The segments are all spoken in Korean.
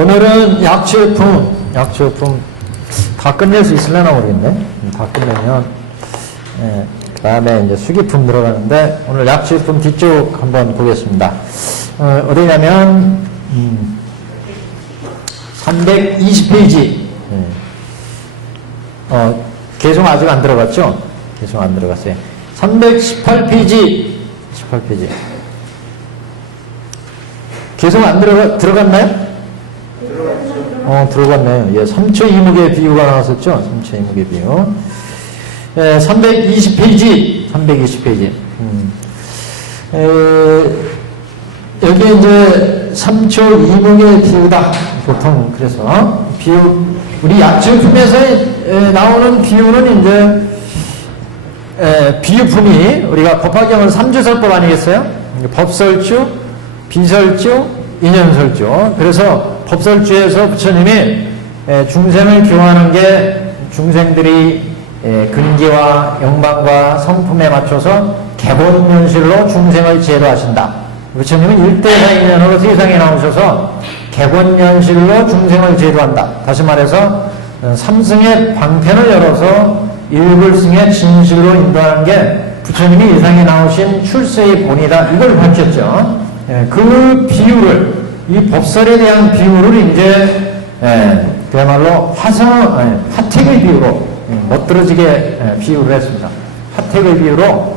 오늘은 약초품 다 끝낼 수 있으려나 모르겠네. 다 끝내면 그 다음에 이제 수기품 들어가는데 오늘 약초품 뒤쪽 한번 보겠습니다. 어디냐면 320페이지. 개성 아직 안 들어갔죠? 개성 안 들어갔어요. 318페이지. 18페이지. 개성 안 들어갔나요? 들어갔네요. 예, 3초 이목의 비유가 나왔었죠? 3초 이목의 비유. 예, 320페이지. 320페이지. 여기 이제 3초 이목의 비유다. 보통, 그래서, 비유, 우리 약초품에서 나오는 비유는 이제, 비유품이 우리가 법화경은 3주설법 아니겠어요? 법설주, 비설주, 인연설주. 그래서 법설주에서 부처님이 중생을 교화하는 게 중생들이 근기와 영방과 성품에 맞춰서 객원연실로 중생을 제도하신다. 부처님은 1대4인연으로 세상에 나오셔서 객원연실로 중생을 제도한다. 다시 말해서 삼승의 방편을 열어서 일불승의 진실로 인도하는 게 부처님이 이 세상에 나오신 출세의 본이다. 이걸 밝혔죠. 그 비유를, 이 법설에 대한 비유를 이제 그야말로 화택의 비유로 멋들어지게 비유를 했습니다. 화택의 비유로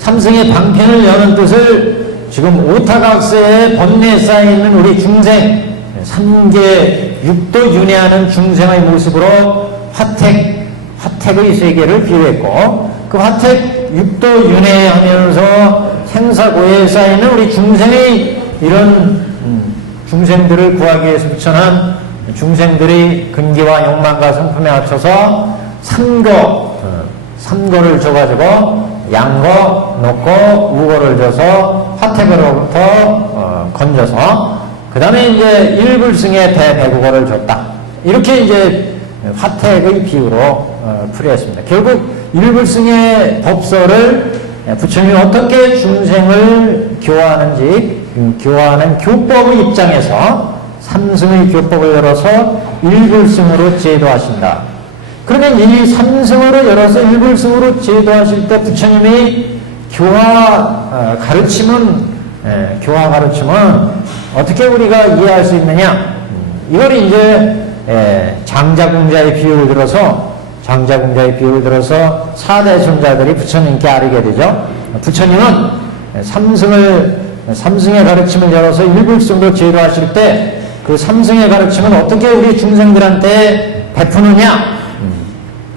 삼승의 방편을 여는 뜻을 지금 오타각세의 번뇌에 쌓여있는 우리 중생, 3계 육도 윤회하는 중생의 모습으로 화택의 세계를 비유했고, 그 화택 육도 윤회하면서 생사고해에 쌓이는 우리 중생의 이런 중생들을 구하기 위해서 부처는 중생들이 근기와 욕망과 성품에 맞춰서 삼거를 줘가지고 양거, 녹거, 우거를 줘서 화택으로부터 건져서 그 다음에 이제 일불승의 대배구거를 줬다. 이렇게 이제 화택의 비유로 풀이했습니다. 결국 일불승의 법설을 부처님이 어떻게 중생을 교화하는지, 교화하는 교법의 입장에서 삼승의 교법을 열어서 일불승으로 제도하신다. 그러면 이 삼승으로 열어서 일불승으로 제도하실 때 부처님이 교화 가르침은 어떻게 우리가 이해할 수 있느냐? 이걸 이제 장자궁자의 비유를 들어서 사대 손자들이 부처님께 아뢰게 되죠. 부처님은 삼승의 가르침을 열어서 일불승으로 제도하실 때 그 삼승의 가르침은 어떻게 우리 중생들한테 베푸느냐?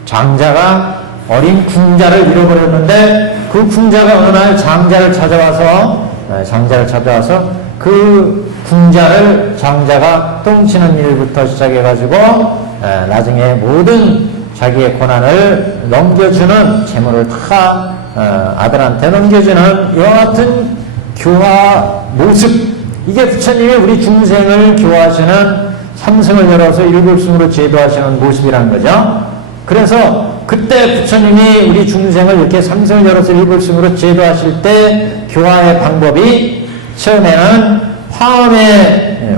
장자가 어린 궁자를 잃어버렸는데 그 궁자가 어느 날 장자를 찾아와서 그 궁자를 장자가 똥치는 일부터 시작해가지고 나중에 모든 자기의 고난을 넘겨주는, 재물을 다 아들한테 넘겨주는 이와 같은 교화 모습, 이게 부처님이 우리 중생을 교화하시는 삼승을 열어서 일불승으로 제도하시는 모습이라는 거죠. 그래서 그때 부처님이 우리 중생을 이렇게 삼승을 열어서 일불승으로 제도하실 때 교화의 방법이 처음에는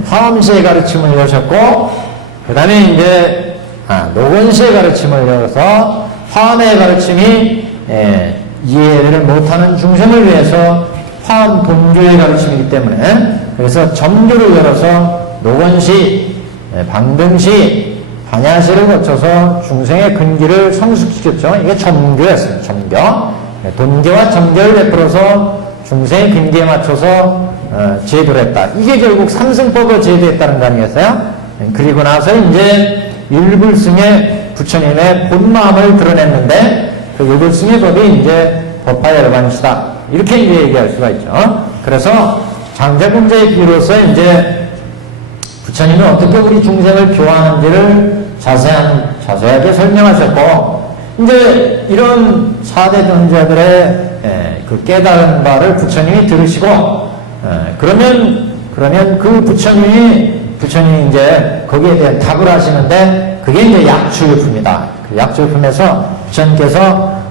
화엄시의 가르침을 여셨고, 그 다음에 이제 노건시의 가르침을 열어서 화엄의 가르침이 이해를 못하는 중생을 위해서 화엄 본교의 가르침이기 때문에, 그래서 점교를 열어서 노건시, 방등시, 반야시를 거쳐서 중생의 근기를 성숙시켰죠. 이게 점교였어요. 점교. 돈교와 점교를 베풀어서 중생의 근기에 맞춰서 제도를 했다. 이게 결국 삼승법을 제도했다는 거 아니겠어요? 그리고 나서 이제 일불승의 부처님의 본마음을 드러냈는데, 그 일불승의 법이 이제 법화열반시다. 이렇게 이제 얘기할 수가 있죠. 그래서 장자궁자의 비유로서 이제 부처님이 어떻게 우리 중생을 교화하는지를 자세하게 설명하셨고, 이제 이런 사대 존재들의 그 깨달은 바를 부처님이 들으시고, 그러면 그 부처님이 이제 거기에 대한 답을 하시는데, 그게 이제 약초유품이다. 그 약초유품에서 부처님께서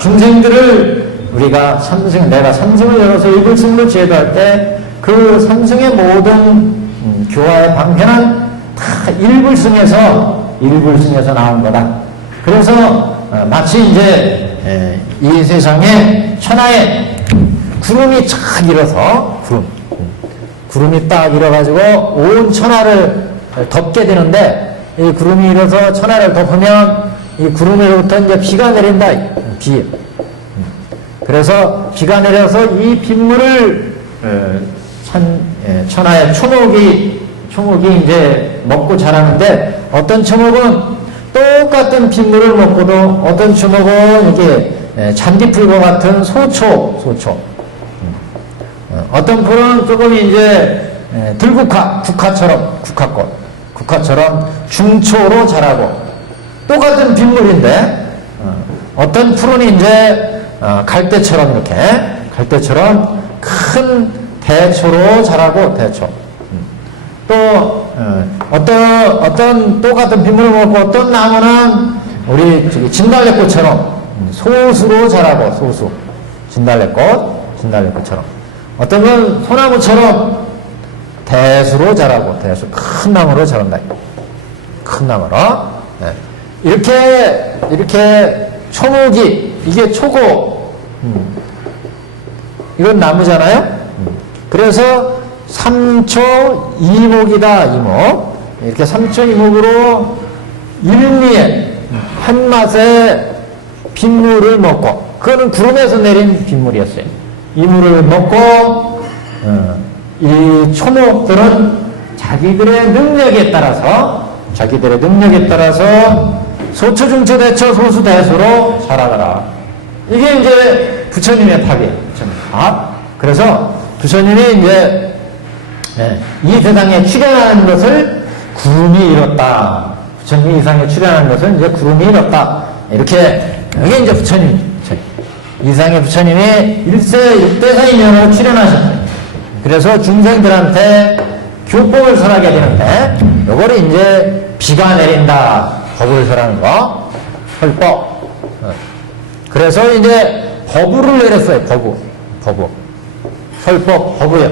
중생들을 내가 삼승을 열어서 일불승으로 제도할 때 그 삼승의 모든 교화의 방편은 다 일불승에서 나온 거다. 그래서 마치 이제 이 세상에 천하에 구름이 착 일어서 구름이 딱 일어가지고 온 천하를 덮게 되는데 이 구름이 일어서 천하를 덮으면 이 구름으로부터 이제 비가 내린다. 비. 그래서 비가 내려서 이 빗물을 천하의 초목이 이제 먹고 자라는데 어떤 초목은 똑같은 빗물을 먹고도 어떤 초목은 이게 잔디풀과 같은 소초. 어떤 풀은 조금 이제 국화처럼 중초로 자라고 똑같은 빗물인데 어떤 풀은 이제 갈대처럼 큰 대초로 자라고 대초. 또 어떤 똑같은 빗물을 먹고 어떤 나무는 우리 진달래꽃처럼 소수로 자라고 소수. 진달래꽃처럼. 어떤 건 소나무처럼 대수로 자라고 대수. 큰 나무로 자란다. 큰 나무로. 네. 이렇게 초목이 이게 초고 이건 나무잖아요. 그래서 삼초 이목이다. 이목. 이렇게 삼초 이목으로 일미에 한 맛에 빗물을 먹고 그거는 구름에서 내린 빗물이었어요. 이 물을 먹고 이 초목들은 자기들의 능력에 따라서 소초, 중초, 대초, 소수, 대소로 자라가라. 이게 이제 부처님의 답이에요. 그래서 부처님이 이제 이 세상에 출현하는 것을 구름이 이뤘다. 부처님이 이 세상에 출현하는 것을 이제 구름이 이뤘다. 이렇게 이게 이제 부처님. 이 세상에 부처님이 일대사이면으로 출현하셨어요. 그래서 중생들한테 교법을 설하게 되는데 요거를 이제 비가 내린다. 법을 설하는 거. 설법. 그래서 이제 법을 내렸어요. 설법, 법이요.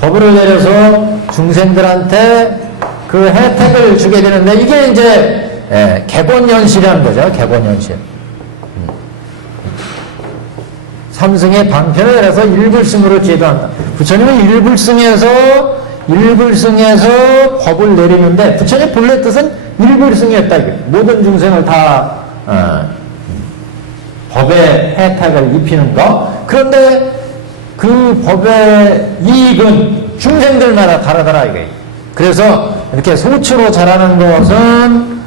법을 내려서 중생들한테 그 혜택을 주게 되는데 이게 이제 개본연실이라는 거죠. 개본연실. 삼승의 방편을 내려서 일불승으로 제도한다. 부처님은 일불승에서 법을 내리는데 부처님의 본래 뜻은 일불승이었다. 모든 중생을 다 법의 혜택을 입히는 거. 그런데 그 법의 이익은 중생들마다 다르더라. 이게. 그래서 이렇게 소초로 자라는 것은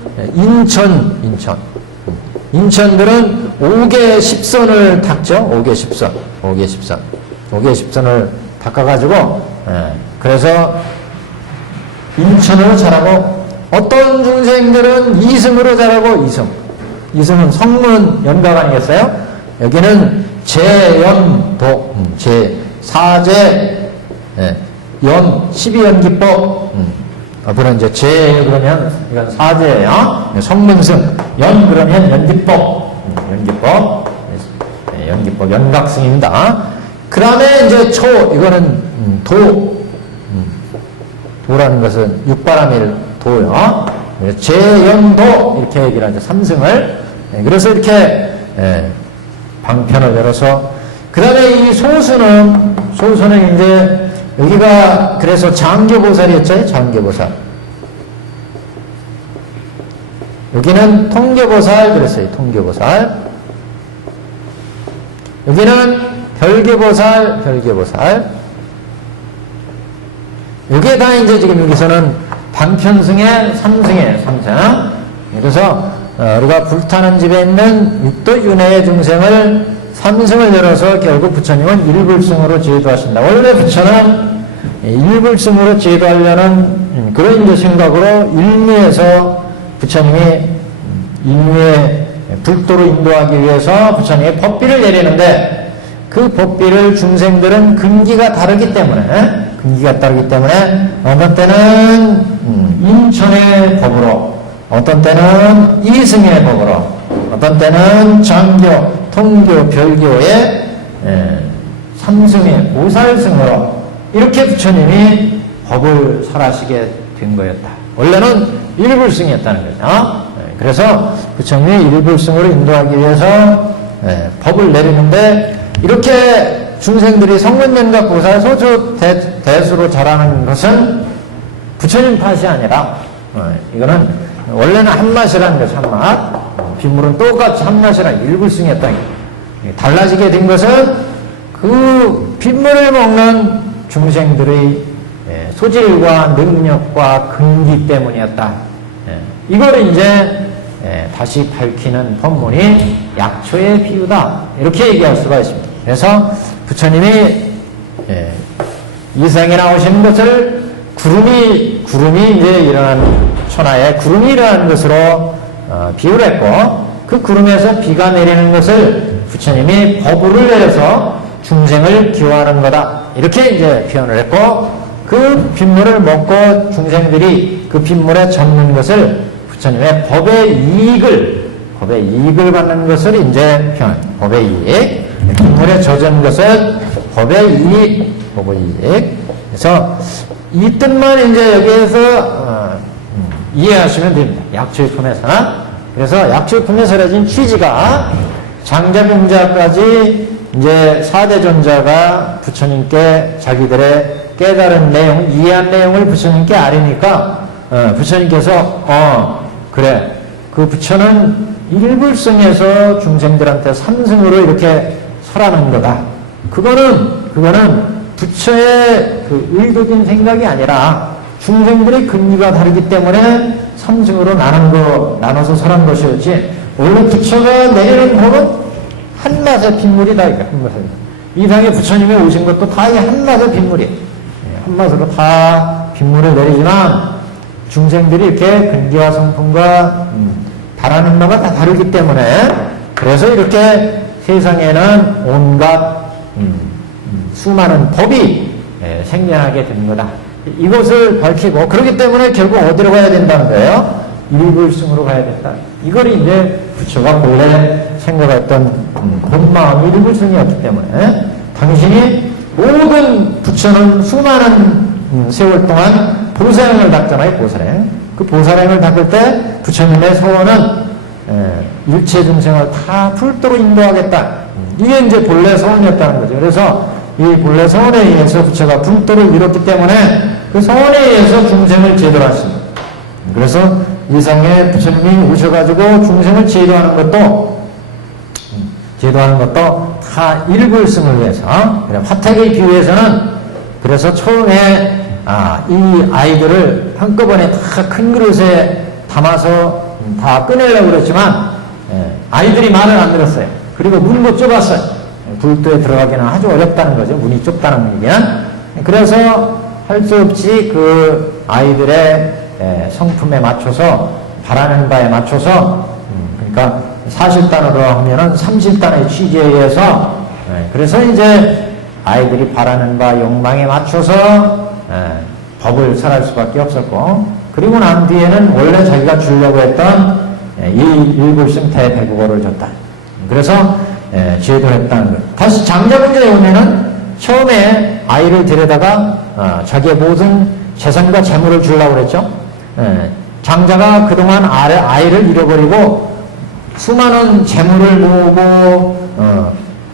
인천들은 5개 10선을 닦죠. 5개 10선을 닦아가지고, 그래서 인천으로 자라고, 어떤 중생들은 이승으로 자라고, 이승은 성문 연각 아니겠어요? 여기는 제연도, 사제, 12연기법, 앞으로 이제 그러면 이건 사제예요. 성문승, 그러면 연기법, 연각승입니다. 그 다음에 이제 이거는 도라는 것은 육바람일 도요. 제연도, 이렇게 얘기를 하죠. 삼승을. 그래서 이렇게, 방편을 열어서, 그 다음에 이 소수는 이제, 여기가, 그래서 장교보살이었죠? 장교보살. 여기는 통교보살, 그랬어요. 통교보살. 여기는 별교보살. 여기에 다 이제 지금 여기서는 방편승의 삼승. 그래서, 우리가 불타는 집에 있는 육도 윤회의 중생을 삼승을 열어서 결국 부처님은 일불승으로 제도하신다. 원래 부처는 일불승으로 제도하려는 그런 이제 생각으로 일미에서 부처님이 인류의 불도로 인도하기 위해서 부처님의 법비를 내리는데 그 법비를 중생들은 근기가 다르기 때문에 어떤 때는 인천의 법으로, 어떤 때는 이승의 법으로, 어떤 때는 장교, 통교, 별교의 삼승의 보살승으로 이렇게 부처님이 법을 설하시게 된 거였다. 원래는 일불승이었다는 거죠. 그래서 부처님이 일불승으로 인도하기 위해서 법을 내리는데 이렇게 중생들이 성문연각 보살 소주 대수로 절하는 것은 부처님 탓이 아니라 이거는 원래는 한맛이라는 거죠. 한맛. 빗물은 똑같이 한맛이라 일불승이었다. 달라지게 된 것은 그 빗물을 먹는 중생들의 소질과 능력과 근기 때문이었다. 이걸 이제 다시 밝히는 법문이 약초의 비유다. 이렇게 얘기할 수가 있습니다. 그래서 부처님이 이 생에 나오시는 것을 구름이 이제 일어난 천하에 구름이 일어나는 것으로 비유를 했고 그 구름에서 비가 내리는 것을 부처님이 법을 내려서 중생을 기호하는 거다. 이렇게 이제 표현을 했고 그 빗물을 먹고 중생들이 그 빗물에 젖는 것을 부처님의 법의 이익을 받는 것을 이제 표현. 법의 이익. 빗물에 젖은 것은 법의 이익. 그래서 이 뜻만 이제 여기에서 이해하시면 됩니다. 약초의품에서는. 그래서 약초의품에 설해진 취지가 장자병자까지 이제 4대 존자가 부처님께 자기들의 깨달은 내용, 이해한 내용을 부처님께 아뢰니까 부처님께서 그래 그 부처는 일불승에서 중생들한테 삼승으로 이렇게 설하는 거다. 그거는 부처의 그 의도된 생각이 아니라 중생들의 근기가 다르기 때문에 삼승으로 나눠서 설한 것이었지. 원래 부처가 내리는 법은 한맛의 빗물이다. 이 당에 부처님이 오신 것도 다 이 한맛의 빗물이에요. 한맛으로 다 빗물을 내리지만 중생들이 이렇게 근기와 성품과 바라는 바가 다 다르기 때문에 그래서 이렇게 세상에는 온갖 수많은 법이 생겨나게 된 거다. 이것을 밝히고 그렇기 때문에 결국 어디로 가야 된다는 거예요? 일불승으로 가야 된다. 이걸 이제 부처가 본래 생각했던 본마음이 일불승이었기 때문에 당신이 모든 부처는 수많은 세월 동안 보살행을 닦잖아요. 보살행. 그 보살행을 닦을 때 부처님의 서원은 일체 중생을 다 불도로 인도하겠다. 이게 이제 본래 서원이었다는 거죠. 그래서 이 본래 서원에 의해서 부처가 불도를 이뤘기 때문에 그 서원에 의해서 중생을 제도를 하십니다. 그래서 이상에 부처님이 오셔가지고 중생을 제도하는 것도 다 일불승을 위해서. 화택의 비유에서는 그래서 처음에 이 아이들을 한꺼번에 다 큰 그릇에 담아서 다 꺼내려고 그랬지만 아이들이 말을 안 들었어요. 그리고 문도 좁았어요. 불도에 들어가기는 아주 어렵다는 거죠. 문이 좁다는 얘기는. 그래서 할 수 없이 그 아이들의 성품에 맞춰서 바라는 바에 맞춰서 그러니까 40단으로 하면은 30단의 취지에 의해서 그래서 이제 아이들이 바라는 바 욕망에 맞춰서 법을 설할 수밖에 없었고 그리고 난 뒤에는 원래 자기가 주려고 했던 이 일불승 대배국어를 줬다. 그래서 제도했다는 거예요. 다시 장자분자에 오면은 처음에 아이를 데려다가 자기의 모든 재산과 재물을 주려고 그랬죠. 장자가 그동안 아이를 잃어버리고 수많은 재물을 모으고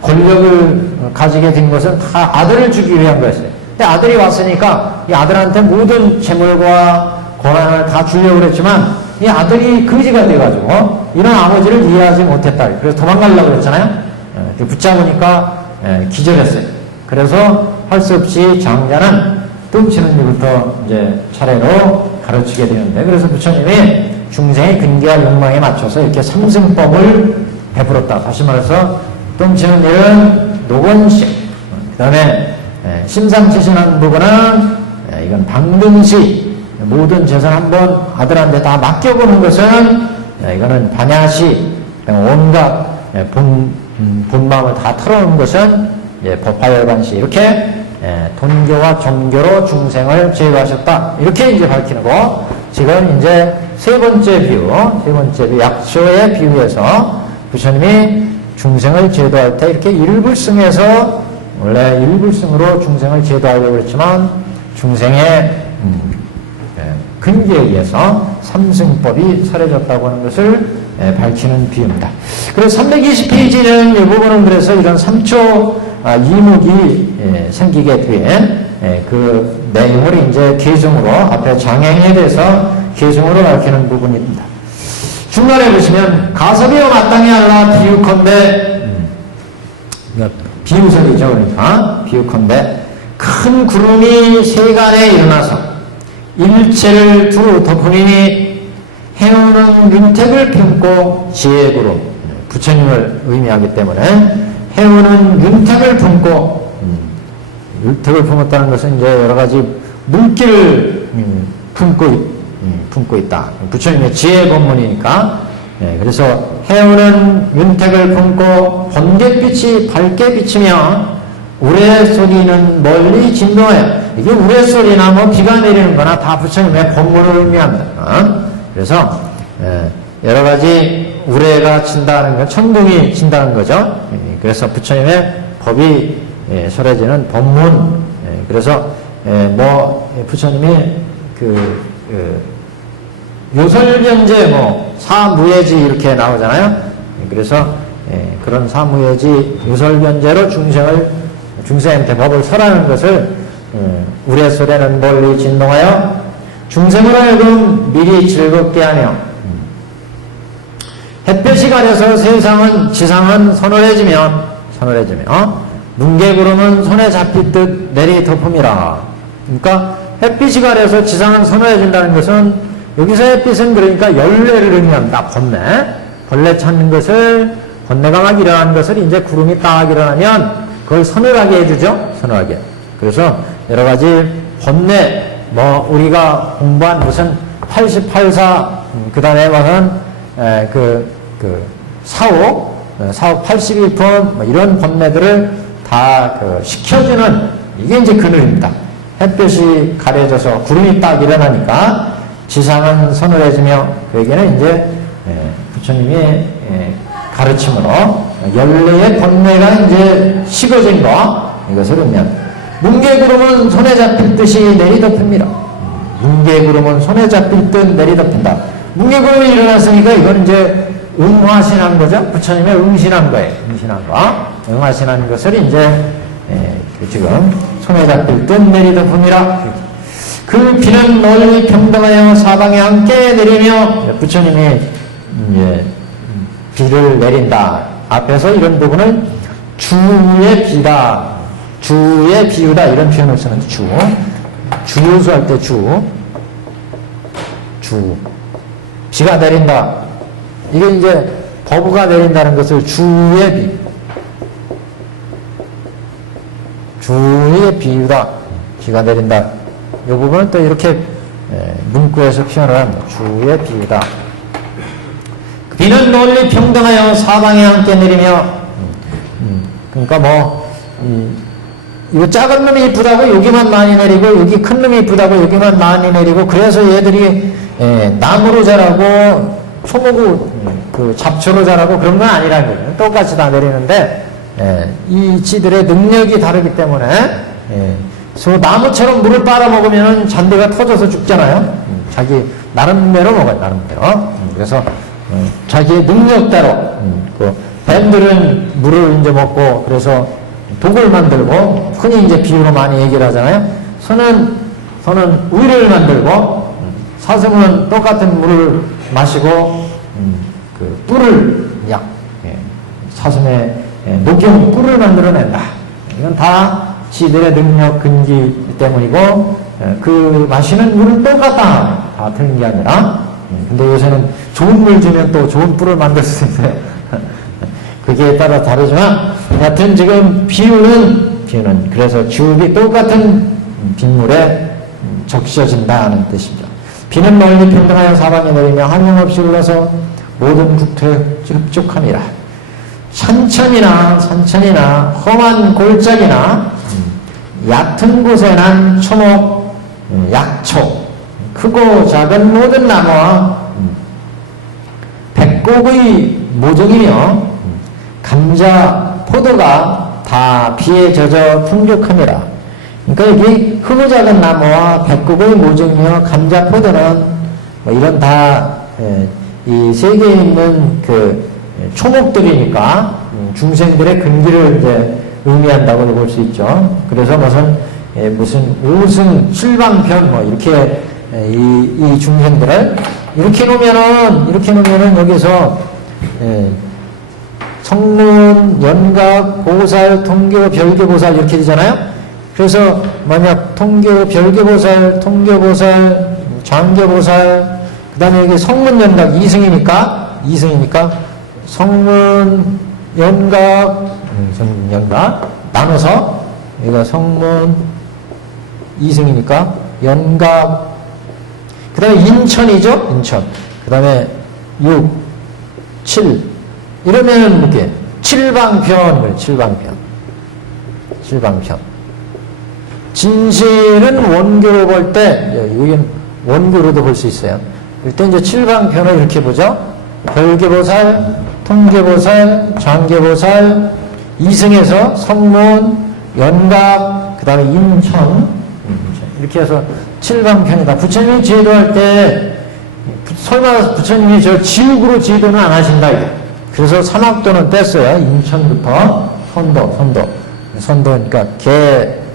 권력을 가지게 된 것은 다 아들을 주기 위한 거였어요. 근데 아들이 왔으니까 이 아들한테 모든 재물과 권한을 다 주려고 그랬지만 이 아들이 거지가 돼가지고 이런 아버지를 이해하지 못했다. 그래서 도망가려고 그랬잖아요. 붙잡으니까 기절했어요. 그래서 할 수 없이 장자는 뜸치는 일부터 이제 차례로 가르치게 되는데 그래서 부처님이 중생의 근기와 욕망에 맞춰서 이렇게 삼승법을 베풀었다. 다시 말해서 뜸치는 일은 노건식, 그 다음에 심상치신한 부분은 이건 방등시, 모든 재산 한번 아들한테 다 맡겨보는 것은 이거는 반야시, 온갖 본마음을 다 털어놓은 것은 법화열반시 이렇게 돈교와 종교로 중생을 제도하셨다. 이렇게 이제 밝히고 지금 이제 세 번째 비유, 약초의 비유에서 부처님이 중생을 제도할 때 이렇게 일불승에서 원래 일불승으로 중생을 제도하려고 그랬지만 중생의 근기에 의해서 삼승법이 설해졌다고 하는 것을 밝히는 비유입니다. 그래서 320페이지는 이 부분은 그래서 이런 3초 이목이 생기게 된 그 내용을 이제 계승으로 앞에 장행에 대해서 계승으로 밝히는 부분입니다. 중간에 보시면 가섭이여 마땅히 하라 비유컨대 비유설이죠. 그러니까 비유컨대 큰 구름이 세간에 일어나서 일체를 두루 덮으니 해오는 윤택을 품고 지혜의 구름 부처님을 의미하기 때문에 해오는 윤택을 품고 윤택을 품었다는 것은 이제 여러 가지 물기를 품고 있다. 부처님의 지혜의 본문이니까 그래서 해오는 윤택을 품고 번갯빛이 밝게 비치며 우레소리는 멀리 진동하여 이게 우레소리나 뭐 비가 내리는 거나 다 부처님의 본문을 의미합니다. 그래서 여러 가지 우레가 친다는 건 천둥이 친다는 거죠. 그래서 부처님의 법이 설해지는 법문. 그래서 뭐 부처님이 요설변제 뭐 사무예지 이렇게 나오잖아요. 그래서 그런 사무예지 요설변제로 중생한테 법을 설하는 것을 우레소리는 멀리 진동하여 중생으로 하여금 미리 즐겁게 하며 햇볕이 가려서 지상은 서늘해지며 뭉게구름은 손에 잡힐 내리 덮음이라. 그러니까 햇빛이 가려서 지상은 서늘해진다는 것은 여기서 햇빛은 그러니까 열내를 의미합니다. 벌레 찾는 것을 번뇌가 막 일어나는 것을 이제 구름이 딱 일어나면 그걸 서늘하게 해주죠. 서늘하게. 그래서 여러 가지 번뇌 우리가 공부한 무슨 88사 그 다음에 와서는 사옥 81번 이런 번뇌들을 다 식혀주는 이게 이제 그늘입니다. 햇볕이 가려져서 구름이 딱 일어나니까 지상은 서늘해지며 그에게는 이제 부처님이 가르침으로 열내의 번뇌가 이제 식어진 거 이것을 의미합니다. 뭉게구름은 손에 잡힐 듯이 내리덮입니다. 뭉게구름은 손에 잡힐 듯 내리덮인다. 뭉게구름이 일어났으니까 이건 이제 응화신한 거죠. 부처님의 응신한 거예요. 응신한 거. 응화신한 것을 이제 지금 손에 잡힐 듯 내리덮음이라. 그 비는 널리 평등하여 사방에 함께 내리며 부처님이 이제 비를 내린다. 앞에서 이런 부분을 주의 비다. 주의 비유다. 이런 표현을 쓰는 주유수 할 때 비가 내린다. 이게 이제 버브가 내린다는 것을 주의 비유다. 비가 내린다. 이 부분은 또 이렇게 문구에서 표현을 합니다. 주의 비유다. 비는 널리 평등하여 사방에 함께 내리며 그러니까 이거 작은 놈이 이쁘다고 여기만 많이 내리고 여기 큰 놈이 이쁘다고 여기만 많이 내리고 그래서 얘들이 나무로 자라고 초목으로 잡초로 자라고 그런 건 아니라는 거예요. 똑같이 다 내리는데 이 지들의 능력이 다르기 때문에 나무처럼 물을 빨아먹으면 잔디가 터져서 죽잖아요. 자기 나름대로 먹어요. 나름대로. 그래서 자기의 능력대로 뱀들은 물을 이제 먹고 그래서 독을 만들고 흔히 이제 비유로 많이 얘기를 하잖아요. 소는 우유를 만들고 사슴은 똑같은 물을 마시고 뿔을 사슴의 목욕 뿔을 만들어낸다. 이건 다 지들의 능력 근기 때문이고 그 마시는 물은 똑같다. 다 틀린 게 아니라 근데 요새는 좋은 물 주면 또 좋은 뿔을 만들 수 있는데 그게 따라 다르지만 하여튼 지금 비유는 그래서 주업이 똑같은 빗물에 적셔진다는 뜻입니다. 비는 멀리 평등하여 사방에 내리며 한량없이 흘러서 모든 국토에 흡족함이라. 산천이나 험한 골짜기나 얕은 곳에 난 초목, 약초, 크고 작은 모든 나무와 백곡의 모종이며 감자, 포도가 다 비에 젖어 풍족함이라. 그러니까 여기 흙의 작은 나무와 백곡의 모종이며 감자, 포도는 뭐 이런 다 이 세계에 있는 그 초목들이니까 중생들의 근기를 이제 의미한다고 볼 수 있죠. 그래서 무슨 오승, 칠방편 뭐 이렇게 이 중생들을 이렇게 놓으면은 여기서 성문, 연각, 보살, 통교, 별교보살 이렇게 되잖아요. 그래서 만약 통교, 별교보살, 통교보살, 장교보살, 그 다음에 여기 성문, 연각 2승이니까 성문, 연각, 나눠서 여기가 성문 2승이니까 연각, 그 다음에 인천이죠. 인천. 그 다음에 6, 7 이러면 이렇게 칠방편. 진실은 원교로 볼 때, 여기는 원교로도 볼 수 있어요. 일단 이제 칠방편을 이렇게 보죠. 별교보살, 통교보살, 장교보살, 이승에서 성문, 연각, 그 다음에 인천, 이렇게 해서 칠방편이다. 부처님이 제도할 때, 설마 부처님이 저 지옥으로 제도는 안 하신다. 그래서 삼학도는 뺐어요. 인천부터 선도, 그러니까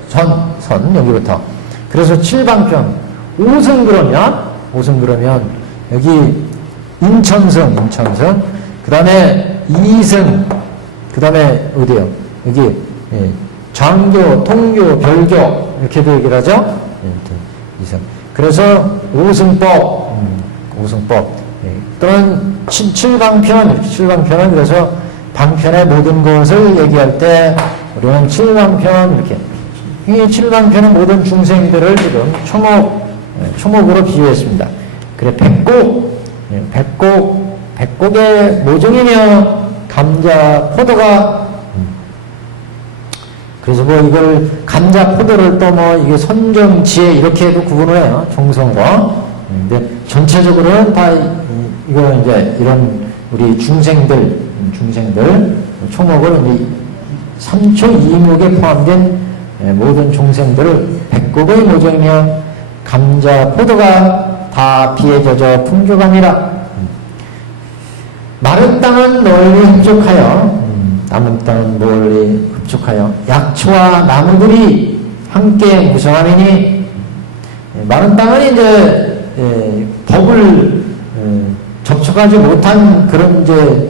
선, 여기부터. 그래서 칠방편. 5승 그러면, 여기 인천승, 그 다음에 2승, 그 다음에 어디요? 여기, 장교, 통교, 별교, 이렇게도 얘기를 하죠? 2승. 그래서 5승법. 또는 칠방편은 그래서 방편의 모든 것을 얘기할 때, 우리는 칠방편, 이렇게. 이 칠방편은 모든 중생들을 지금 초목으로 비유했습니다. 그래, 백곡의 모종이며, 감자, 포도가, 그래서 뭐 이걸, 감자, 포도를 또 뭐, 이게 선정, 지혜, 이렇게 해도 구분을 해요. 종성과. 근데 전체적으로는 다, 이거 이제 이런 우리 중생들, 초목을 이제 3초 2목에 포함된 모든 중생들을 백곡의 모종이며 감자, 포도가 다 비에 젖어 풍족함이라. 마른 땅은 널리 흡족하여, 남은 땅은 멀리 흡족하여 약초와 나무들이 함께 무성함이니. 마른 땅은 이제 법을 접촉하지 못한 그런 이제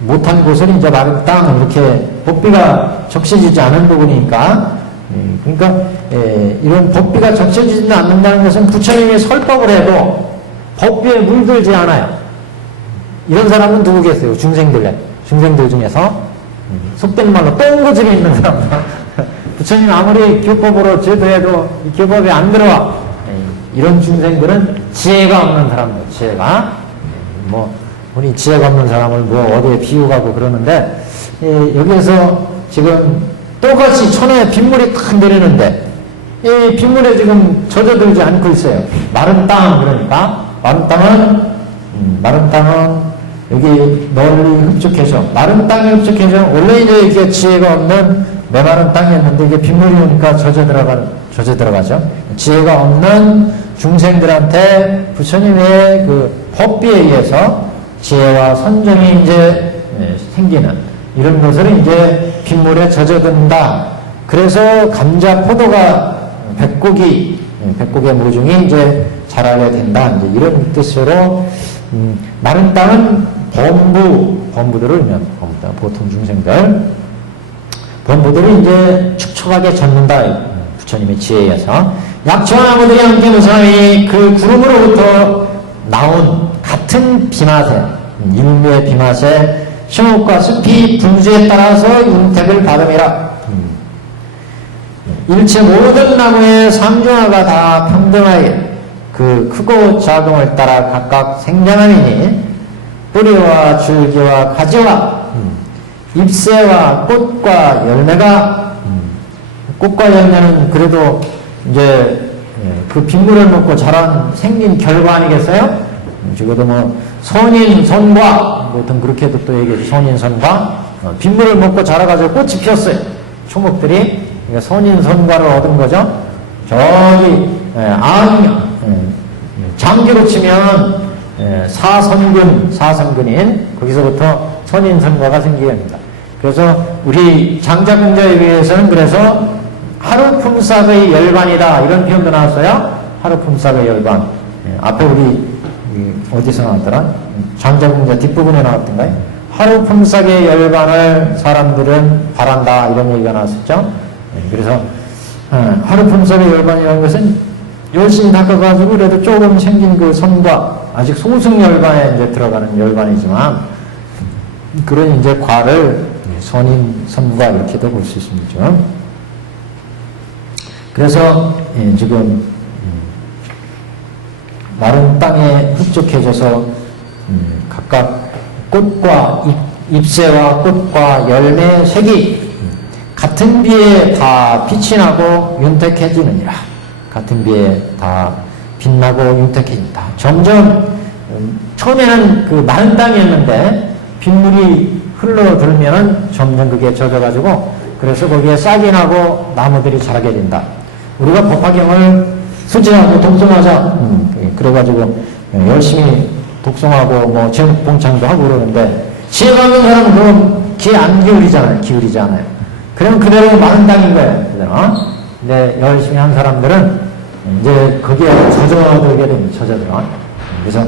못한 곳은 이제 마른 땅, 이렇게 법비가 적셔지지 않은 부분이니까. 그러니까 이런 법비가 적셔지지 않는다는 것은 부처님이 설법을 해도 법비에 물들지 않아요. 이런 사람은 누구겠어요? 중생들 중에서 속된 말로 똥구집에 있는 사람들. 부처님 아무리 교법으로 제도해도 이 교법에 안 들어와. 이런 중생들은 지혜가 없는 사람들. 우리 지혜가 없는 사람을 어디에 비유하고 그러는데, 여기에서 지금 똑같이 천에 빗물이 탁 내리는데, 이 빗물에 지금 젖어들지 않고 있어요. 마른 땅, 그러니까. 마른 땅은 여기 널리 흡족해져. 마른 땅에 흡족해져. 원래 이제 이게 지혜가 없는 메마른 땅이었는데, 이게 빗물이 오니까 젖어 들어가죠. 지혜가 없는 중생들한테 부처님의 그 법비에 의해서 지혜와 선정이 이제 생기는 이런 것을 이제 빗물에 젖어든다. 그래서 감자, 포도가 백곡의 모종이 이제 자라게 된다. 이제 이런 뜻으로 마른 땅은 범부들을 의미합니다. 보통 중생들 범부들을 이제 축척하게 젖는다. 부처님의 지혜에 의해서 약초와 나무들이 함께 무성함이 그 구름으로부터 나온 같은 비맛에, 일묘의 비맛에 식목과 숲이 분수에 따라서 윤택을 받음이라. 일체 모든 나무의 상중하가 다 평등하게 그 크고 작음을 따라 각각 생장하니 뿌리와 줄기와 가지와 잎새와 꽃과 열매가, 꽃과 열매는 그래도 이제 그 빗물을 먹고 생긴 결과 아니겠어요? 적어도 선인선과, 보통 그렇게도 또 얘기해서 선인선과, 빗물을 먹고 자라가지고 꽃이 피었어요. 초목들이. 그러니까 선인선과를 얻은 거죠. 저기 장기로 치면 사선근인 거기서부터 선인선과가 생기게 됩니다. 그래서 우리 장자공자에 비해서는 그래서 하루품삯의 열반이다 이런 표현도 나왔어요. 하루품삯의 열반. 앞에 우리 어디서 나왔더라? 장자공자 뒷부분에 나왔던가요? 하루품삯의 열반을 사람들은 바란다 이런 얘기가 나왔었죠. 그래서 하루품삯의 열반이라는 것은 열심히 닦아가지고 그래도 조금 생긴 그 선과 아직 소승열반에 이제 들어가는 열반이지만 그런 이제 과를 선인, 선과 이렇게도 볼 수 있습니다. 그래서 지금 마른 땅에 흡족해져서 각각 꽃과 잎새와 꽃과 열매 색이 같은 비에 다 빛이 나고 윤택해지느니라. 같은 비에 다 빛나고 윤택해진다. 점점 처음에는 그 마른 땅이었는데 빗물이 흘러들면은 점점 그게 젖어가지고 그래서 거기에 싹이 나고 나무들이 자라게 된다. 우리가 법화경을 수지하고 독송하자. 그래가지고 열심히 독송하고 뭐 제목 봉창도 하고 그러는데 지혜가 없는 사람은 그럼 귀 안 기울이잖아요. 기울이지 않아요. 그러면 그대로 마른 땅인 거예요. 그대로. 근데 열심히 한 사람들은 이제 거기에 젖어들게 됩니다. 젖어들어. 그래서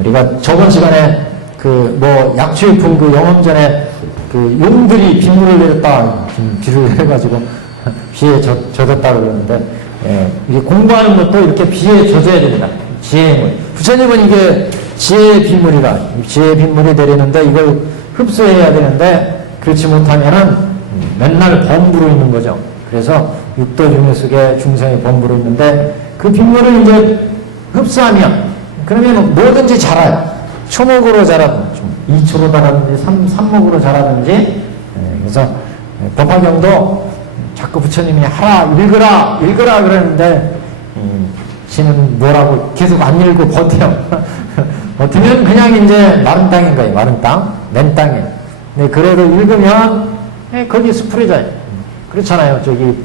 우리가 저번 시간에 그 뭐 약초유품 그 영험전에 그 용들이 빗물을 내렸다 비를 해가지고 비에 젖었다 그러는데 이게 공부하는 것도 이렇게 비에 젖어야 됩니다. 지혜의 물. 부처님은 이게 지혜의 빗물이라 지혜의 빗물이 내리는데 이걸 흡수해야 되는데 그렇지 못하면은 맨날 범부로 있는 거죠. 그래서 육도 중의 속에 중생이 범부로 있는데 그 빗물을 이제 흡수하면 그러면 뭐든지 자라요. 초목으로 자라든지 2초로 자라든지 3목으로 자라든지 그래서 법화경도 자꾸 부처님이 하라 읽으라 그러는데 지는 뭐라고 계속 안 읽고 버텨. 버티면 그냥 이제 마른 땅인 거예요. 마른 땅, 맨 땅에. 근데 그래도 읽으면 거기 스프레져요. 그렇잖아요. 저기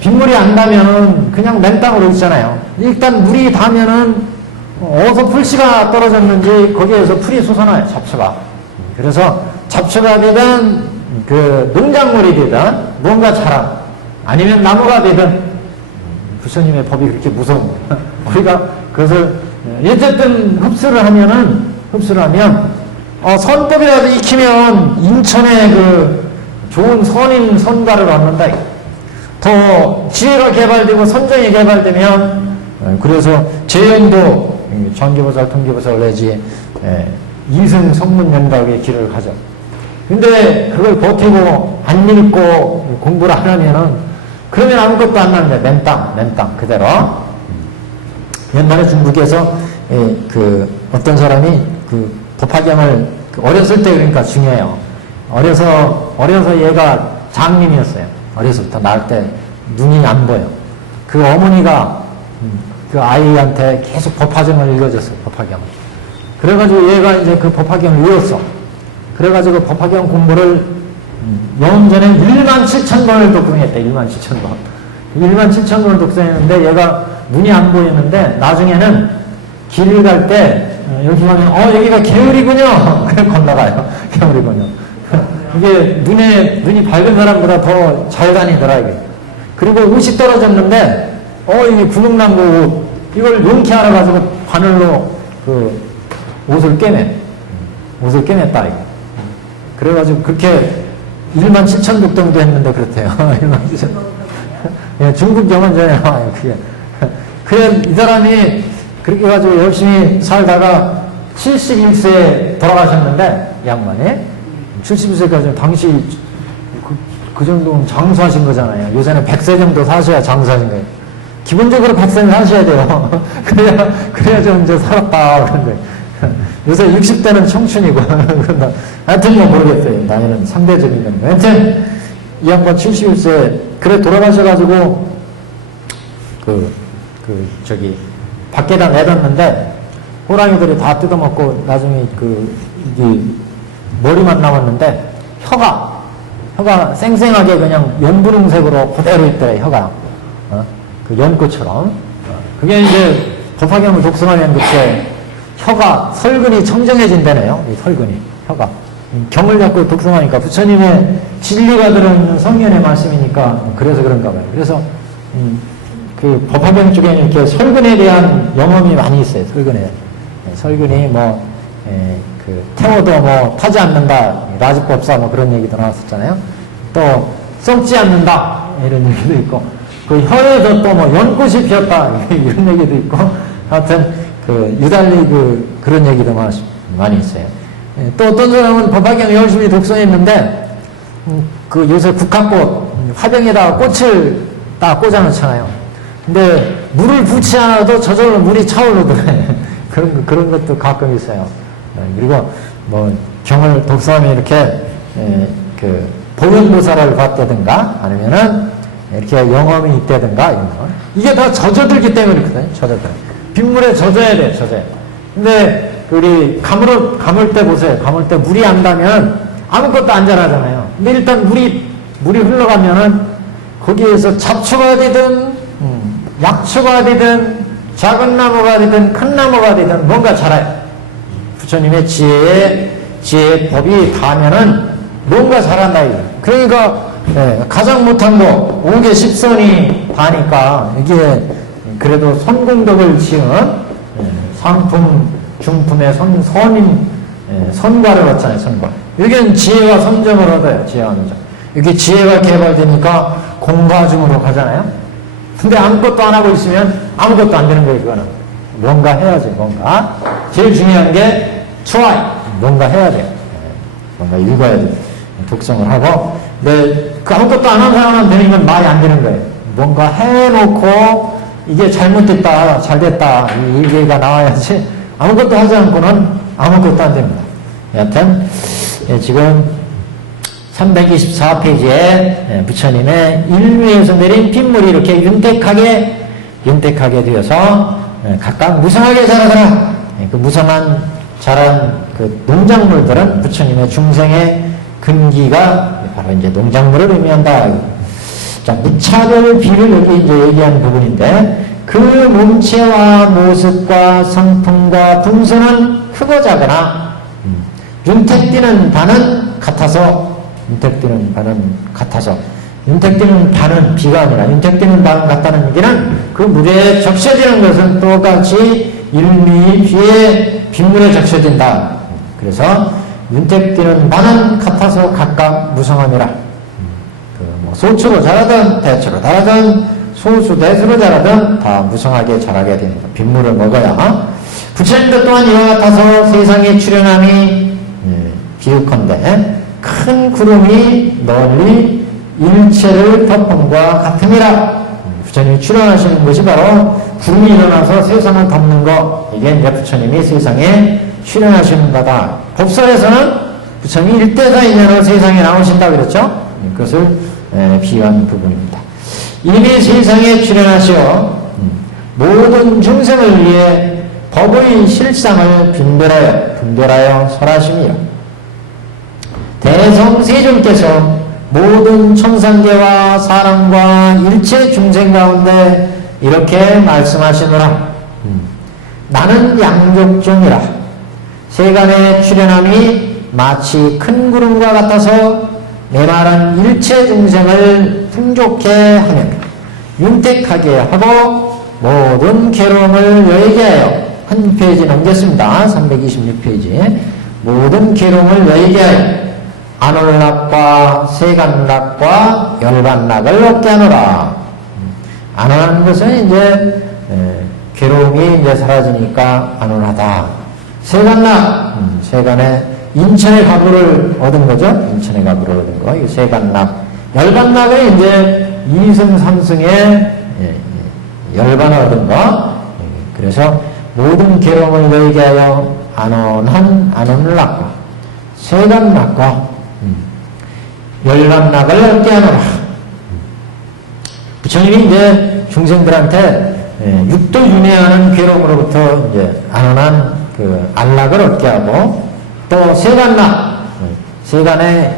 빗물이 안 닿으면 그냥 맨 땅으로 있잖아요. 일단 물이 닿으면은 어디서 풀씨가 떨어졌는지 거기에서 풀이 솟아나요. 잡초가. 그래서 잡초가 되든 그 농작물이 되든 뭔가 자라 아니면 나무가 되든 부처님의 법이 그렇게 무서운 거예요. 우리가 그것을 어쨌든 흡수를 하면 선법이라도 익히면 인천에 그 좋은 선인 선가를 얻는다. 더 지혜가 개발되고 선정이 개발되면 그래서 재연도 전기보살, 통기보살 내지 이승 성문연각의 길을 가죠. 근데 그걸 버티고 안 읽고 공부를 안 하면은 그러면 아무것도 안 나는데 맨 땅 그대로. 옛날에 중국에서 그 어떤 사람이 그 법화경을 어렸을 때 그러니까 중요해요. 어려서 얘가 장님이었어요. 어려서부터 낳을 때 눈이 안 보여. 그 어머니가 그 아이한테 계속 법화경을 읽어줬어요. 법화경을. 그래가지고 얘가 이제 그 법화경을 외웠어. 그래가지고 법화경 공부를 영전에 17,000권을 독송했대. 17,000권. 17,000권을 독송했는데 얘가 눈이 안 보이는데 나중에는 길을 갈 때 여기 가면 여기가 개울이군요. 그래 건너가요. 개울이군요. 이게 눈이 밝은 사람보다 더 잘 다니더라 이게. 그리고 옷이 떨어졌는데 이게 구멍난 거고 이걸 용케 알아가지고 바늘로 그 옷을 꿰맸다 이거. 그래가지고 그렇게 17,000독정도 했는데 그렇대요. 17,000. 예, 중국 영원전에 나와요 그게. 그래 이 사람이 그렇게 해가지고 열심히 살다가 71세에 돌아가셨는데 이 양반이 71세까지 당시 그 정도면 장수하신 거잖아요. 요새는 100세 정도 사셔야 장수하신 거예요. 기본적으로 100세는 사셔야 돼요. 그래야 좀 이제 살았다 그런데 요새 60대는 청춘이고 하여튼 뭐 모르겠어요. 나이는 상대적인 건데 하여튼 이 양반 71세 그래 돌아가셔가지고 저기 밖에다 내뒀는데 호랑이들이 다 뜯어먹고 나중에 이게 머리만 남았는데 혀가 쌩쌩하게 그냥 연분홍색으로 그대로 있더래, 혀가. 그 연꽃처럼. 그게 이제 법화경을 독성하면 그렇게 혀가, 설근이 청정해진다네요. 이 설근이, 혀가. 경을 잡고 독성하니까 부처님의 진리가 들어있는 성현의 말씀이니까 그래서 그런가 봐요. 그래서 그 법화경 쪽에는 이렇게 설근에 대한 영험이 많이 있어요. 설근에. 설근이 뭐, 그 태워도 뭐 타지 않는다. 라즈법사 뭐 그런 얘기도 나왔었잖아요. 또 썩지 않는다. 이런 얘기도 있고. 그 혀에도 또 뭐 연꽃이 피었다. 이런 얘기도 있고. 하여튼 그 유달리 그런 얘기도 많이 있어요. 또 어떤 사람은 법화경 열심히 독서했는데 그 요새 국화꽃 화병에다가 꽃을 딱 꽂아놓잖아요. 근데 물을 붓지 않아도 저절로 물이 차오르더래. 그런 것도 가끔 있어요. 그리고 뭐 경을 독서하면 이렇게 그 보현보살을 봤다든가 아니면은 이렇게 영험이 있다든가 이런 거. 이게 다 젖어들기 때문이거든요. 젖어들. 빗물에 젖어야 돼, 젖어야 돼. 근데 우리 감을 때 보세요. 감을 때 물이 안 닿으면 아무것도 안 자라잖아요. 근데 일단 물이 흘러가면은 거기에서 잡초가 되든 약초가 되든 작은 나무가 되든 큰 나무가 되든 뭔가 자라요. 부처님의 지혜의 법이 닿으면은 뭔가 자란다. 그러니까 가장 못한 거 5개 10선이 다니까 이게 그래도 선공덕을 지은 상품 중품의 선과를 얻잖아요. 선과. 여기는 지혜와 선정을 얻어요. 지혜와 선정. 이게 지혜가 개발되니까 공과중으로 가잖아요. 근데 아무것도 안 하고 있으면 아무것도 안 되는 거예요. 그거는 뭔가 해야지. 뭔가 제일 중요한 게 try. 뭔가 해야 돼요. 뭔가 읽어야 돼요. 독성을 하고. 근데 그 아무것도 안 하는 사람은 되는 건 말이 안 되는 거예요. 뭔가 해놓고 이게 잘못됐다, 잘됐다 이 얘기가 나와야지. 아무것도 하지 않고는 아무것도 안 됩니다. 여하튼 지금 324페이지에 부처님의 일미에서 내린 빗물이 이렇게 윤택하게 되어서 각각 무성하게 자라더라. 그 무성한 자란 그 농작물들은 부처님의 중생의 근기가 바로 이제 농작물을 의미한다. 자, 무차별 비를 여기 이제 얘기하는 부분인데 그 몸체와 모습과 성품과 분선은 크고 작으나 윤택되는 바는 같아서 윤택되는 바는 비가 아니라 윤택되는 바는 같다는 얘기는 그 물에 적셔지는 것은 똑같이 일미 비에 빗물에 적셔진다. 그래서 윤택되는 바는 같아서 각각 무성함이라. 뭐 소초로 자라든 대초로 자라든 소수대수로 자라든 다 무성하게 자라게 됩니다. 빗물을 먹어야. 부처님도 또한 이와 같아서 세상에 출현함이 비읍컨대 큰 구름이 널리 일체를 덮음과 같음이라. 부처님이 출현하시는 것이 바로 구름이 일어나서 세상을 덮는 것. 이게 이제 부처님이 세상에 출현하시는 거다. 법설에서는 부처님이 일대사인연으로 세상에 나오신다 그랬죠? 그것을 비유한 부분입니다. 이미 세상에 출현하시어 모든 중생을 위해 법의 실상을 분별하여 설하심이라. 대성세존께서 모든 천상계와 사람과 일체 중생 가운데 이렇게 말씀하시노라. 나는 양족종이라. 세간의 출현함이 마치 큰 구름과 같아서 내 말은 일체 중생을 풍족해 하며 윤택하게 하고 모든 괴로움을 여의게 하여 한 페이지 넘겼습니다. 326페이지. 모든 괴로움을 여의게 하여 안올락과 세간락과 열반락을 얻게 하노라. 안온하는 것은 이제 괴로움이 이제 사라지니까 안온하다. 세간락, 세간의 인천의 가부를 얻은 거죠. 인천의 가부를 얻은 거. 이 세간락. 열반락은 이제 2승, 3승의 열반을 얻은 거. 그래서 모든 괴로움을 너에게 하여 안온락과 세간락과 열반락을 얻게 하노라. 부처님이 이제 중생들한테 육도 윤회하는 괴로움으로부터 이제 안온한 그 안락을 얻게 하고 또 세간락, 세간의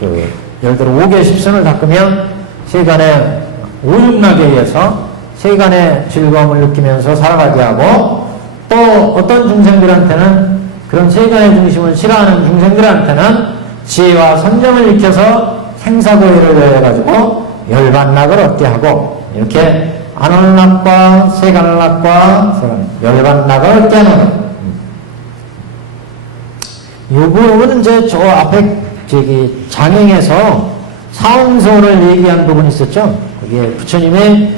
그 예를 들어 5개 10선을 닦으면 세간의 오육락에 의해서 세간의 즐거움을 느끼면서 살아가게 하고, 또 어떤 중생들한테는 그런 세간의 중심을 싫어하는 중생들한테는 지혜와 선정을 익혀서 생사고해를 해가지고 열반락을 얻게 하고, 이렇게 안월락과 세간락과 열반락을 얻게 하는 것. 이 부분은 이제 저 앞에 장행에서 사홍서를 얘기한 부분이 있었죠. 거기에 부처님의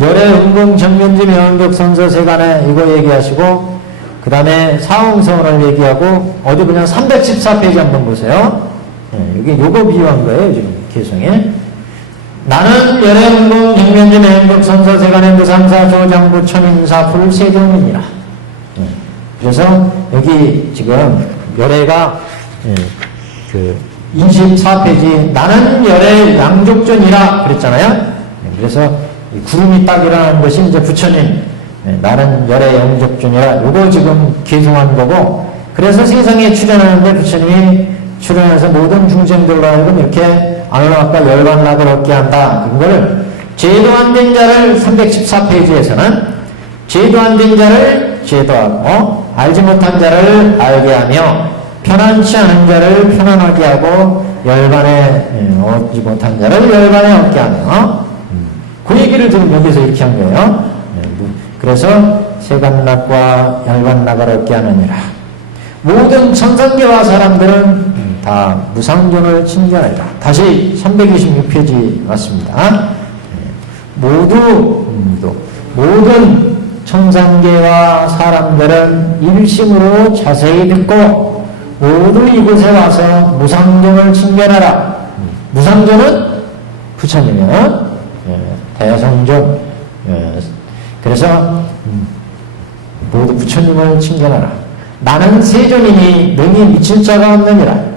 열애 은공 정면지 명격 선서 세간에 이거 얘기하시고, 그 다음에 사홍서를 얘기하고, 어디 그냥 314페이지 한번 보세요. 여기 요거 비유한 거예요, 지금 개성에. 나는 열애 은공 정면지 명격 선서 세간의 무상사 조장부 천인사 불세존이니라. 그래서 여기 지금 열애가 그 24페이지 나는 열애 양족존이라 그랬잖아요. 그래서 구름이 딱 일어나는 것이 이제 부처님 나는 열애 양족존이라 요거 지금 개송한 거고, 그래서 세상에 출현하는데 부처님이 출현해서 모든 중생들로 하여금 이렇게 안월락과 열반락을 얻게 한다. 이걸 제도 안 된 자를 314페이지에서는 제도 안 된 자를 제도하고 알지 못한 자를 알게 하며 편안치 않은 자를 편안하게 하고 열반에 얻지 못한 자를 열반에 얻게 하며, 그 얘기를 지금 여기서 이렇게 한 거예요. 그래서 세간락과 열반락을 얻게 하느니라. 모든 천상계와 사람들은 다 무상존을 칭찬하리라. 다시 326페이지 맞습니다. 모든 천상계와 사람들은 일심으로 자세히 듣고 모두 이곳에 와서 무상존을 칭찬하라. 무상존은 부처님이요. 대성존. 그래서 모두 부처님을 칭찬하라. 나는 세존이니 능히 미칠 자가 없느니라.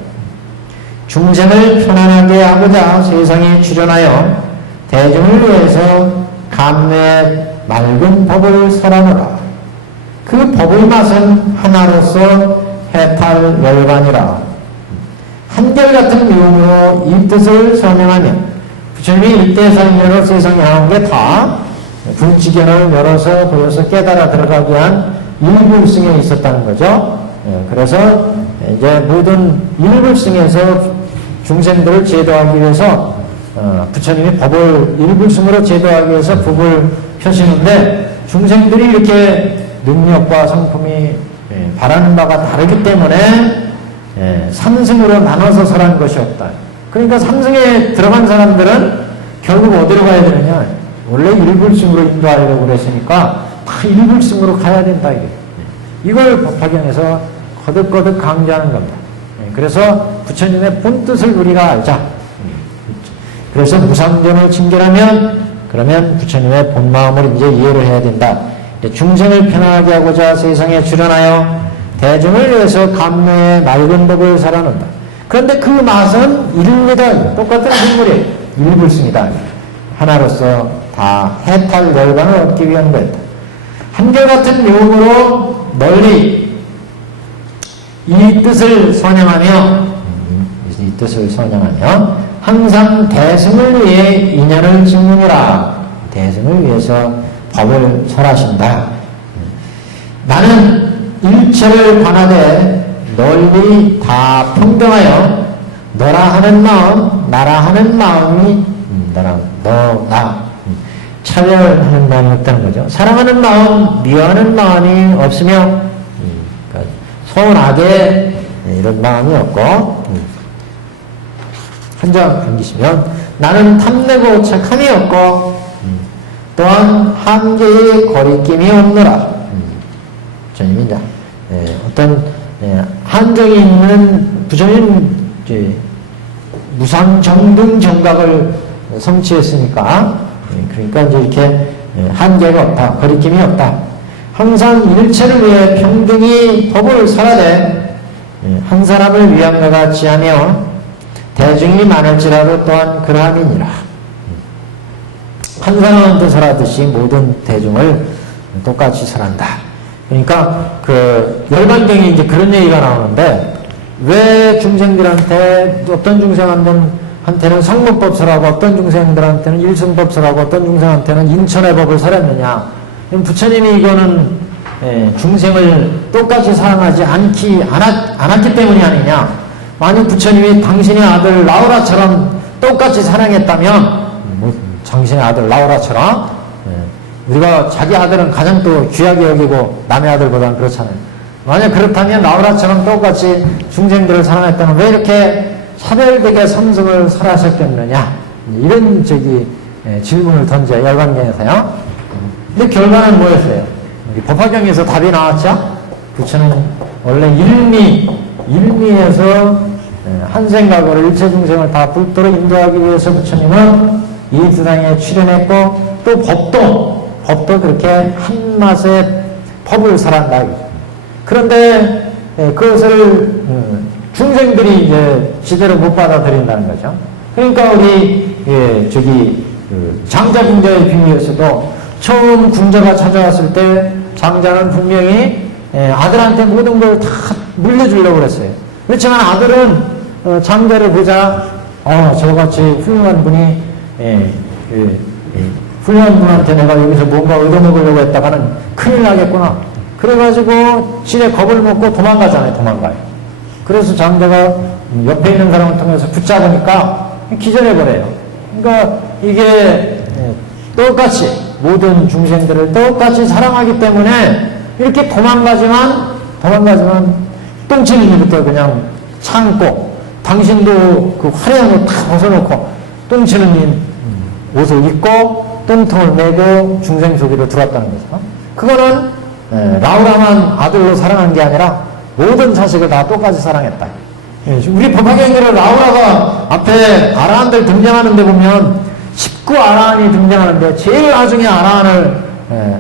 중생을 편안하게 하고자 세상에 출현하여 대중을 위해서 감매 맑은 법을 설하노라. 그 법의 맛은 하나로서 해탈 열반이라. 한결같은 유음으로 이 뜻을 설명하며 부처님이 일대상면으로 세상에 하는 게 다 불지견을 열어서 보여서 깨달아 들어가게 한 일불승에 있었다는 거죠. 그래서 이제 모든 일불승에서 중생들을 제도하기 위해서 부처님이 법을 일불승으로 제도하기 위해서 법을 펴시는데, 중생들이 이렇게 능력과 성품이 바라는 바가 다르기 때문에 삼승으로 나눠서 설한 것이 없다. 그러니까 삼승에 들어간 사람들은 결국 어디로 가야 되느냐? 원래 일불승으로 인도하려고 그랬으니까 다 일불승으로 가야 된다. 이걸 법화경에서 거듭거듭 강조하는 겁니다. 그래서 부처님의 본뜻을 우리가 알자. 그래서 무상존을 칭견하면 그러면 부처님의 본마음을 이제 이해를 해야 된다. 중생을 편안하게 하고자 세상에 출현하여 대중을 위해서 감매의 맑은 법을 설하는다. 그런데 그 맛은 일입니다. 똑같은 식물이에요. 일불승이다. 하나로서 다 해탈 열반을 얻기 위한 거였다. 한결같은 용으로 널리 이 뜻을 선양하며 항상 대승을 위해 인연을 증명해라. 대승을 위해서 법을 설하신다. 나는 일체를 관하되 널리 다 평등하여 너라 하는 마음, 나라 하는 마음이 나 차별하는 마음이 없다는 거죠. 사랑하는 마음, 미워하는 마음이 없으며 그러니까 서운하게 이런 마음이 없고, 한장 넘기시면 나는 탐내고 착함이 없고 또한 한계의 거리낌이 없노라. 부처님이 이제 어떤 한정이 있는 부처님 무상정등 정각을 성취했으니까, 그러니까 이제 이렇게 한계가 없다, 거리낌이 없다. 항상 일체를 위해 평등히 법을 설하되 한 사람을 위한 것 같이 하며 대중이 많을지라도 또한 그러함이니라. 한 사람한테 설하듯이 모든 대중을 똑같이 설한다. 그러니까 그 열반경에 이제 그런 얘기가 나오는데, 왜 중생들한테 어떤 중생한테는 중생한테는 성문법설하고 어떤 중생들한테는 일승법설하고 어떤 중생한테는 인천의 법을 설했느냐. 부처님이 이거는 중생을 똑같이 사랑하지 않았기 때문이 아니냐. 만약 부처님이 당신의 아들 라우라처럼 똑같이 사랑했다면 당신의 아들 라우라처럼 우리가 자기 아들은 가장 또 귀하게 여기고 남의 아들보다는 그렇잖아요. 만약 그렇다면 라우라처럼 똑같이 중생들을 사랑했다면 왜 이렇게 차별되게 삼승을 설하셨겠느냐. 이런 질문을 던져요. 열반경에서요. 근데 결과는 뭐였어요? 법화경에서 답이 나왔죠? 부처는 원래 일미에서 한 생각으로 일체 중생을 다 불도로 인도하기 위해서 부처님은 이 세상에 출연했고 또 법도 그렇게 한 맛의 법을 설한다. 그런데 그것을 중생들이 이제 제대로 못 받아들인다는 거죠. 그러니까 우리 장자궁자의 비유에서도 처음 궁자가 찾아왔을 때 장자는 분명히 아들한테 모든 걸 다 물려주려고 그랬어요. 그렇지만 아들은 장자를 보자 저같이 훌륭한 분이 훌륭한 분한테 내가 여기서 뭔가 얻어먹으려고 했다가는 큰일 나겠구나. 그래가지고 지레 겁을 먹고 도망가요. 그래서 장자가 옆에 있는 사람을 통해서 붙잡으니까 기절해버려요. 그러니까 이게 똑같이 모든 중생들을 똑같이 사랑하기 때문에 이렇게 도망가지만 똥치는 일부터 그냥 참고 당신도 그 화려한 옷 다 벗어놓고 똥치는 일 옷을 입고 똥통을 메고 중생 속으로 들어왔다는 거죠. 그거는 라우라만 아들로 사랑한 게 아니라 모든 자식을 다 똑같이 사랑했다. 우리 법화경에는 라우라가 앞에 아라한들 등장하는데 보면 19 아라한이 등장하는데 제일 나중에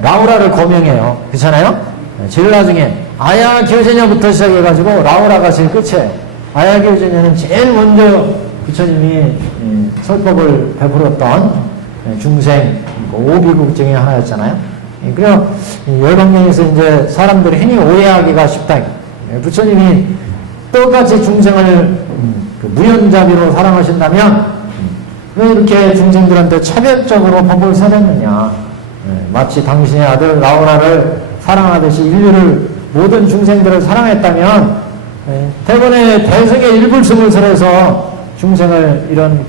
라우라를 거명해요. 그렇잖아요? 제일 나중에 아야교제녀부터 시작해가지고 라우라가 제일 끝이에요. 아야교제녀는 제일 먼저 부처님이 설법을 베풀었던 중생 오비국 중에 하나였잖아요. 그래서 열반경에서 이제 사람들이 흔히 오해하기가 쉽다. 부처님이 똑같이 중생을 무연자비로 사랑하신다면 왜 이렇게 중생들한테 차별적으로 법을 설했느냐. 마치 당신의 아들 라우라를 사랑하듯이 인류를 모든 중생들을 사랑했다면 대번에 대승의 일불승을 설해서 중생을 이런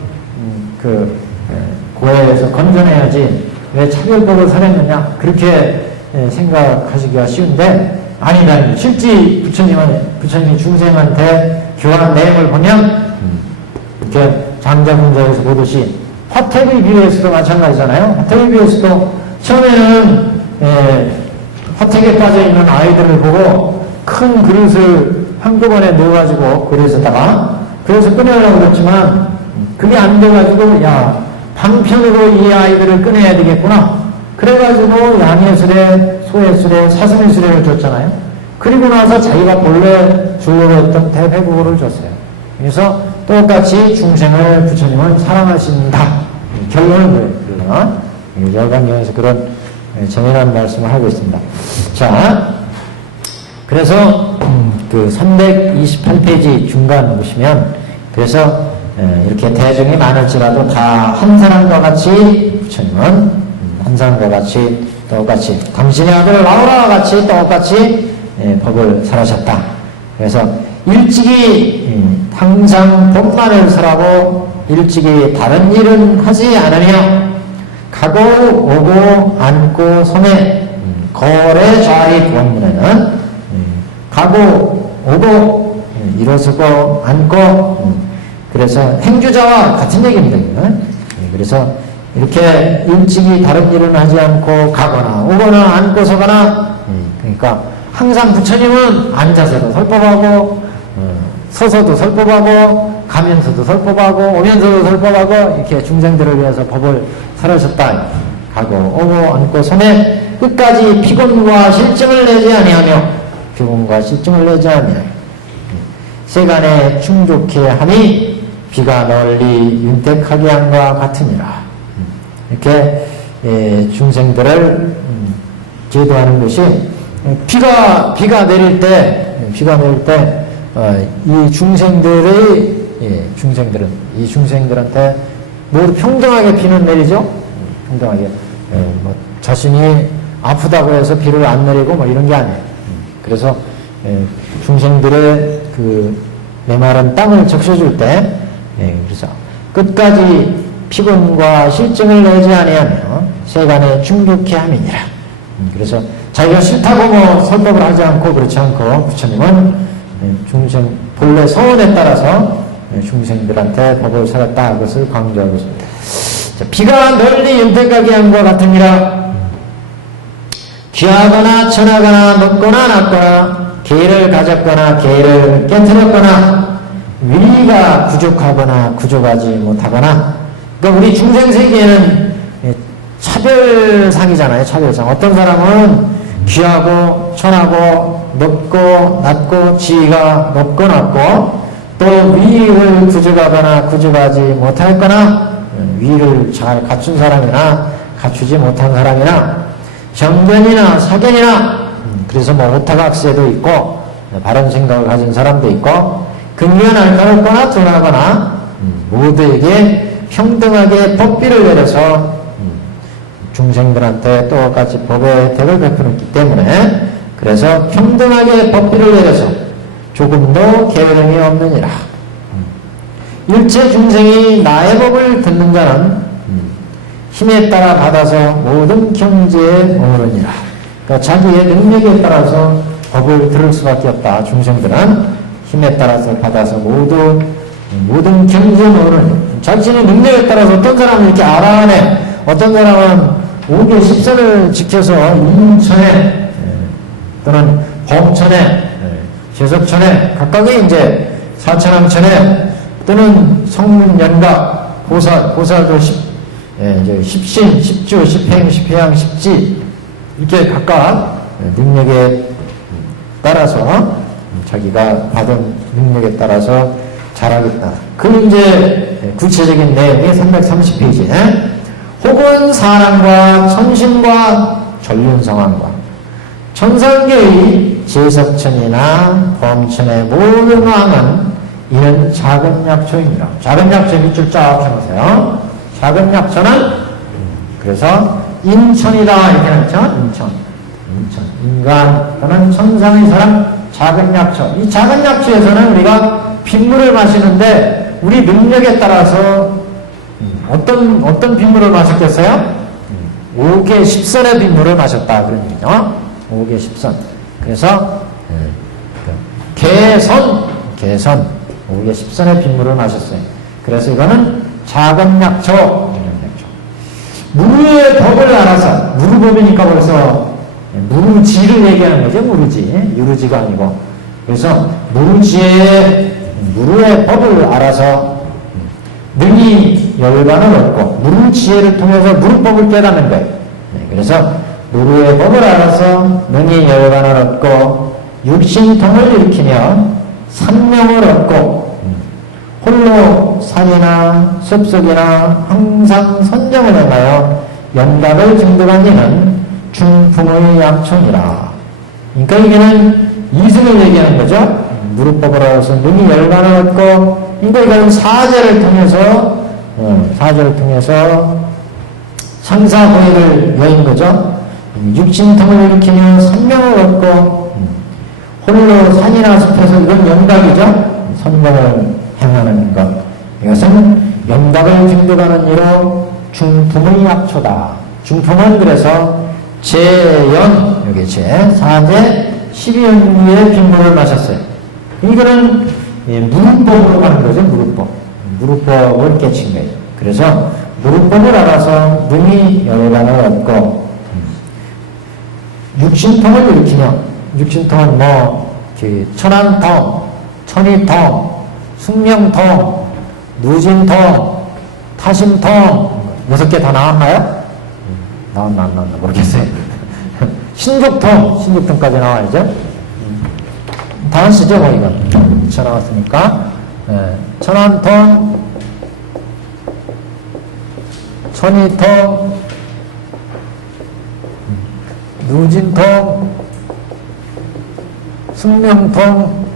고해에서 건져내야지 왜 차별법을 설했느냐. 그렇게 생각하시기가 쉬운데 아니다. 실제 부처님이 중생한테 교환한 내용을 보면 이렇게 장자궁자에서 보듯이 화태비 비유에서도 마찬가지잖아요. 화태비 비유에서도 처음에는 화택에 빠져있는 아이들을 보고 큰 그릇을 한꺼번에 넣어가지고 그래서 꺼내려고 그랬지만 그게 안 돼가지고 방편으로 이 아이들을 꺼내야 되겠구나. 그래가지고 양예술에 소예술에 사슴예술에를 줬잖아요. 그리고 나서 자기가 본래 주려고 했던 대회국어를 줬어요. 그래서 똑같이 중생을 부처님은 사랑하신다. 결론은 그래요. 열반경에서 그런 정연한 말씀을 하고 있습니다. 자, 그래서 그 328페이지 중간 보시면 그래서 이렇게 대중이 많을지라도 다 한 사람과 같이 부처님은 한 사람과 같이 똑같이 당신의 아들 라우라와 같이 똑같이 법을 설하셨다. 그래서 일찍이 항상 법만을 설하고 일찍이 다른 일은 하지 않으며 가고 오고 앉고 서매 거래 좌리 원문에는 가고 오고 일어서고 앉고 그래서 행주자와 같은 얘기입니다. 그래서 이렇게 일찍이 다른 일은 하지 않고 가거나 오거나 앉고 서거나 그러니까 항상 부처님은 앉아서도 설법하고 서서도 설법하고 가면서도 설법하고 오면서도 설법하고 이렇게 중생들을 위해서 법을 설하셨다. 가고 오고 앉고 서매 끝까지 피곤과 실증을 내지 아니하며 세간에 충족해 함이 비가 널리 윤택하게 함과 같으니라. 이렇게 중생들을 제도하는 것이 비가 내릴 때 이 중생들의 예, 중생들은 이 중생들한테 모두 평등하게 비는 내리죠. 평등하게. 예, 뭐 자신이 아프다고 해서 비를 안 내리고 뭐 이런 게 아니에요. 그래서 예, 중생들의 그 메마른 땅을 적셔줄 때, 예, 그래서 끝까지 피곤과 실증을 내지 아니하며 세간에 충족케 함이니라. 그래서 자기가 싫다고 뭐 설법을 하지 않고 그렇지 않고 부처님은 중생 본래 서원에 따라서 중생들한테 법을 살았다 그것을 강조하고 있습니다. 자, 비가 널리 연택하게 함과 같으니라. 귀하거나 천하거나 높거나 낮거나 계를 가졌거나 계를 깨뜨렸거나 위가 부족하거나 부족하지 못하거나, 그러니까 우리 중생 세계에는 차별상이잖아요. 차별상. 어떤 사람은 귀하고 천하고 높고 낮고 지위가 높고 낮고 또 위를 부족하거나 부족하지 못하거나 위를 잘 갖춘 사람이나 갖추지 못한 사람이나 정견이나 사견이나 그래서 뭐 오타각세도 있고 바른 생각을 가진 사람도 있고 근면 날카롭거나 둔하거나 모두에게 평등하게 법비를 내려서 중생들한테 똑같이 법의 혜택을 베풀었기 때문에 그래서 평등하게 법비를 내려서 조금도 게으름이 없느니라. 일체 중생이 나의 법을 듣는 자는 힘에 따라 받아서 모든 경지에 오르니라. 그러니까 자기의 능력에 따라서 법을 들을 수밖에 없다. 중생들은 힘에 따라서 받아서 모든 경지에 오르니, 자신의 능력에 따라서 어떤 사람은 이렇게 알아내, 어떤 사람은 5개 10선을 지켜서 인천에 또는 범천에 제석천에 각각의 이제 사천왕천에 또는 성문연각 보살도 이제 십신, 십주, 십행, 십회양, 십지 이렇게 각각 능력에 따라서 자기가 받은 능력에 따라서 잘하겠다. 그 이제 구체적인 내용이 330페이지에 혹은 사람과 천신과 전륜성왕과 천상계의 제석천이나 범천의 모든 왕은 이는 작은 약초입니다. 작은 약초 밑줄 쫙 펴보세요. 작은 약초는 그래서 인천이다 이렇게 하죠. 인천. 인간 또는 천상의 사람 작은 약초. 이 작은 약초에서는 우리가 빗물을 마시는데 우리 능력에 따라서 어떤 빗물을 마셨겠어요? 5개 10선의 빗물을 마셨다 그런 얘기죠. 5개 10선. 그래서 개선 5개 10선의 빗물을 마셨어요. 그래서 이거는 작은 약초. 무르의 법을 알아서, 무르법이니까 벌써 무르지를 얘기하는 거죠. 무르지. 유르지가 아니고. 그래서 무르의 법을 알아서 능히 열반을 얻고 무르지혜를 통해서 무르법을 깨닫는 거예요. 그래서 무르의 법을 알아서 능히 열반을 얻고 육신통을 일으키며 산명을 얻고 홀로 산이나 숲속이나 항상 선정을 행하여 연답을 증득한 이는 중풍의 약촌이라. 그러니까 이게는 이승을 얘기하는 거죠. 무르법을 알아서 능히 열반을 얻고, 그러니까 이거는 사제를 통해서 상사고해를 여인 거죠. 육신통을 일으키며 산명을 얻고 홀로 산이나 숲에서 이건 연답이죠. 선명을 행하는 것. 이것은 연답을 증득하는 이로 중품의 약초다. 중품은 그래서 제연, 여기 사제 12연기의 빗물을 마셨어요. 이거는 무르법으로 가는 거죠. 무르법을 깨친 거예요. 그래서 무르법을 알아서 능히 열반을 얻고 육신통을 일으키며, 육신통은 천안통, 천이통, 숙명통, 누진통, 타심통 6개 다 나왔나요? 안 나왔나 모르겠어요. 신족통까지 나와야죠. 다 아시죠? 이거 쳐 나왔으니까. 천안통, 천이통, 누진통, 숙명통,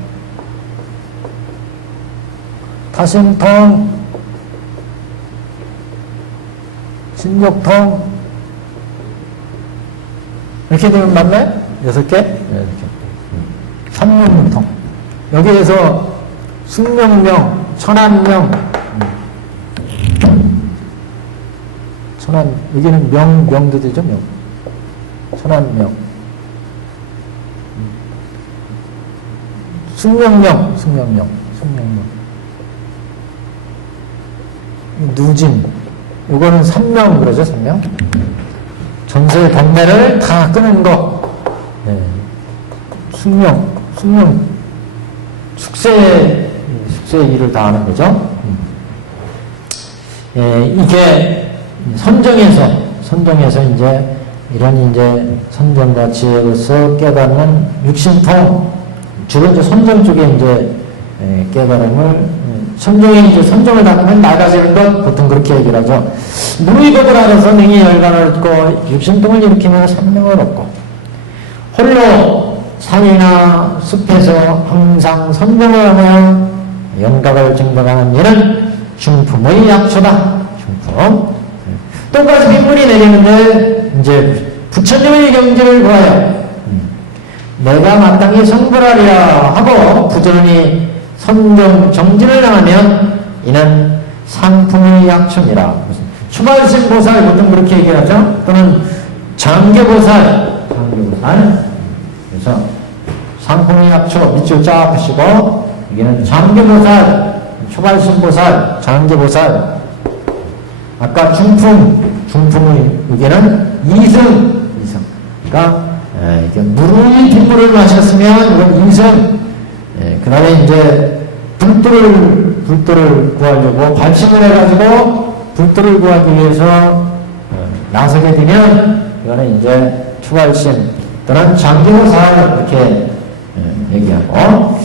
사심통, 신욕통, 이렇게 되면 맞나요? 6개? 네, 이렇게. 삼명통. 여기에서 숙명명, 천안명, 천안, 여기는 명도 되죠, 명. 천안명. 숙명명. 누진. 요거는 삼명 그러죠, 삼명. 전세의 번뇌를 다 끄는 거. 네. 숙명. 숙세의 일을 다 하는 거죠. 예, 이게 선정에서 이제 이런 이제 선정과 지혜로서 깨닫는 육신통, 주로 이제 선정 쪽에 이제 깨달음을 선정을 닦으면 나가지는 것 보통 그렇게 얘기를 하죠. 무의법을 알아서 능히 열반을 얻고 육신통을 일으키면 삼명을 얻고 홀로 산이나 숲에서 항상 선정을 하며 영각을 증득하는 이는 중품의 약초다. 중품. 똑같이 빗물이 내리는데 이제 부처님의 경지를 구하여 내가 마땅히 성불하리라 하고 부지런히 선정 정진을 당하면 이는 상품의 약초니라. 추발심 보살 보통 그렇게 얘기하죠. 또는 장계보살. 그래서 상품의 약초 밑줄 쫙 하시고 여기는 장계보살, 추발심보살, 장계보살. 아까 중품의 여기는 이승. 그러니까 이게 빗물을 마셨으면 이건 이승. 그 다음에 이제 불도를 구하려고 발심을 해가지고 불도를 구하기 위해서 나서게 되면 이거는 이제 추발심 또는 장기보살 이렇게 얘기하고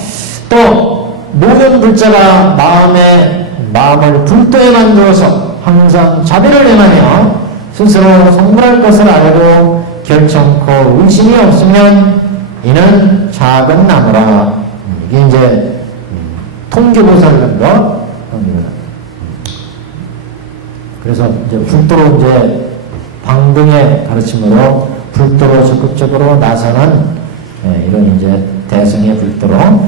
또 모든 불자가 마음을 불도에 만들어서 항상 자비를 행하며 스스로 성불할 것을 알고 결정코 의심이 없으면 이는 작은 나무라. 이게 이제 통교보살인가? 그래서 이제 불도로 이제 방등의 가르침으로 불도로 적극적으로 나서는 이런 이제 대승의 불도로.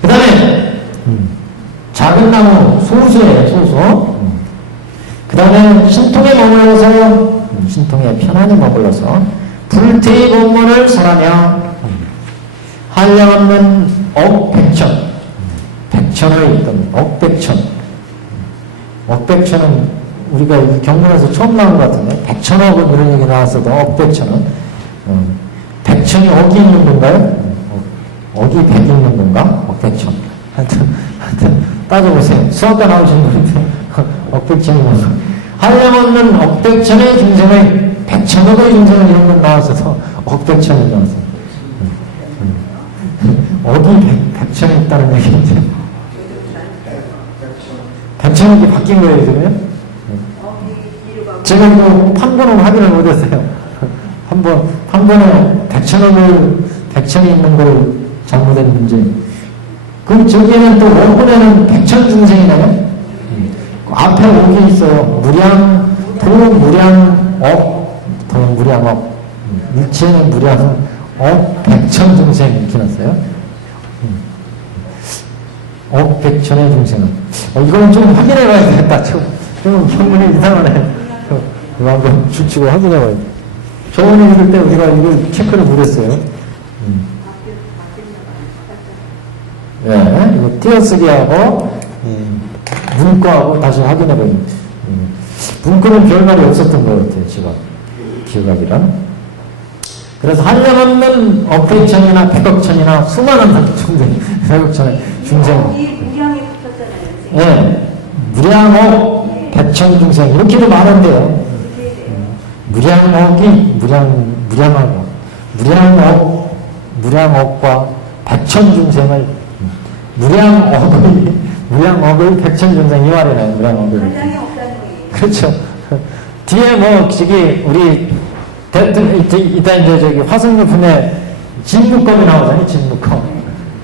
그 다음에 작은 나무 소수예요, 소수. 그 다음에 신통에 머물러서 신통에 편안히 머물러서 불태의 본문을 설하며 한량없는 억백천, 백천의 있던 억백천은 우리가 경문에서 처음 나온 것 같은데 백천억은 이런 얘기 나왔어도 억백천은 백천이 억이 있는 건가요? 억이 백이 있는 건가? 억백천. 하여튼 따져보세요. 수학과 나오신 분인데 억백천이 뭔가. 한량없는 억백천의 중생의 백천억의 중생은 이런 건 나왔어도 억백천이 나왔어요. 억이 백천이 있다는 얘기인데 백천억이 바뀐 거예요, 지금요? 제가 뭐 판본은 확인을 못했어요. 판본에 백천이 있는 걸 잘못된 문제. 그럼 저기에는 또 원본에는 백천 중생이나요? 그 앞에 옥이 있어요. 도무량억. 일체는 무량억, 백천 중생 이렇게 났어요. 백천의 중생은. 이건 좀 확인해 봐야 되겠다. 좀 경문이 이상하네. 이거 한번 줄치고 확인해 봐야 돼. 저번에 읽을 때 우리가 이걸 체크를 못했어요. 네, 이거 띄어쓰기하고, 문과하고 다시 확인해 봐야 돼. 문과는 별말이 없었던 것 같아요, 제가. 기억하기란. 그래서 한량없는 억백천이나 백억천이나 수많은 중생, 백억천의 중생. 무량에 붙었잖아요. 네, 무량억, 백천 중생 이렇게도 말한대요. 무량억과 백천 중생을 무량억을 백천 중생 이 말이네요. 무량억을. 한량이 없다는 거예요. 그렇죠. 뒤에 뭐 저기 우리 이따 이제 저기 화성유품에 진묵검이 나오잖아요. 진묵검.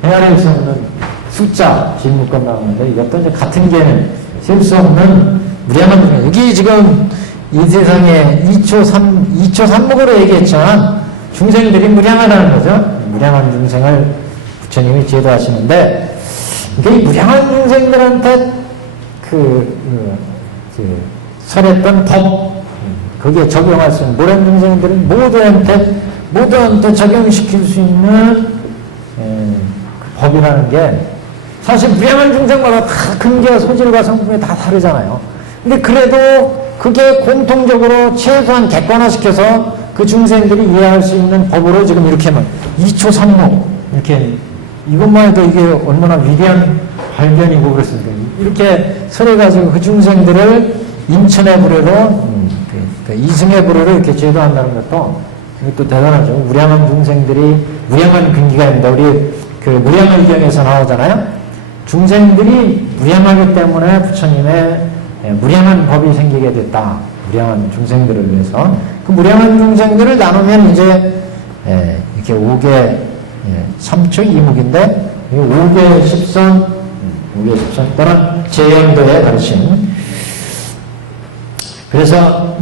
헤아릴 수 없는 숫자 진문법 나오는데 이것도 이제 같은 개는 셀 수 없는 무량한 중생. 여기 지금 이 세상에 2초 3목으로 얘기했지만 중생들이 무량하다는 거죠. 무량한 중생을 부처님이 제도하시는데 이게 무량한 중생들한테 설했던 법 거기에 적용할 수 있는 무량 중생들은 모두한테 적용시킬 수 있는 그 법이라는 게 사실 무량한 중생마다 다 근기와 소질과 성품이 다 다르잖아요. 근데 그래도 그게 공통적으로 최소한 객관화시켜서 그 중생들이 이해할 수 있는 법으로 지금 이렇게만 2초 3목 이렇게 이것만 해도 이게 얼마나 위대한 발견이고 그렇습니까? 이렇게 설해가지고 그 중생들을 인천의 불회로 이승의 불회로 이렇게 제도한다는 것도 이것도 대단하죠. 무량한 중생들이 무량한 근기가입니다. 우리 그 무량의경에서 나오잖아요. 중생들이 무량하기 때문에 부처님의 무량한 법이 생기게 됐다. 무량한 중생들을 위해서. 그 무량한 중생들을 나누면 이제 이렇게 5개 3초 2묵인데 5개 10선 또는 제연도에 가르친 그래서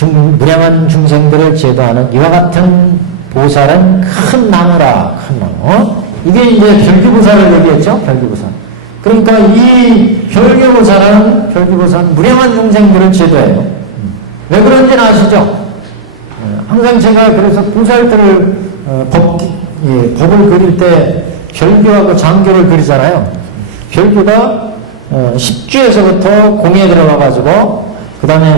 무량한 중생들을 제도하는 이와 같은 보살은 큰 나무라. 큰 나무. 이게 이제 별기보살을 얘기했죠. 별기보살. 그러니까 이 별기보살은 무량한 중생들을 제도해요. 왜 그런지는 아시죠? 항상 제가 그래서 보살들을 법을 그릴 때 별교하고 장교를 그리잖아요. 별교가 10주에서부터 공에 들어가가지고 그 다음에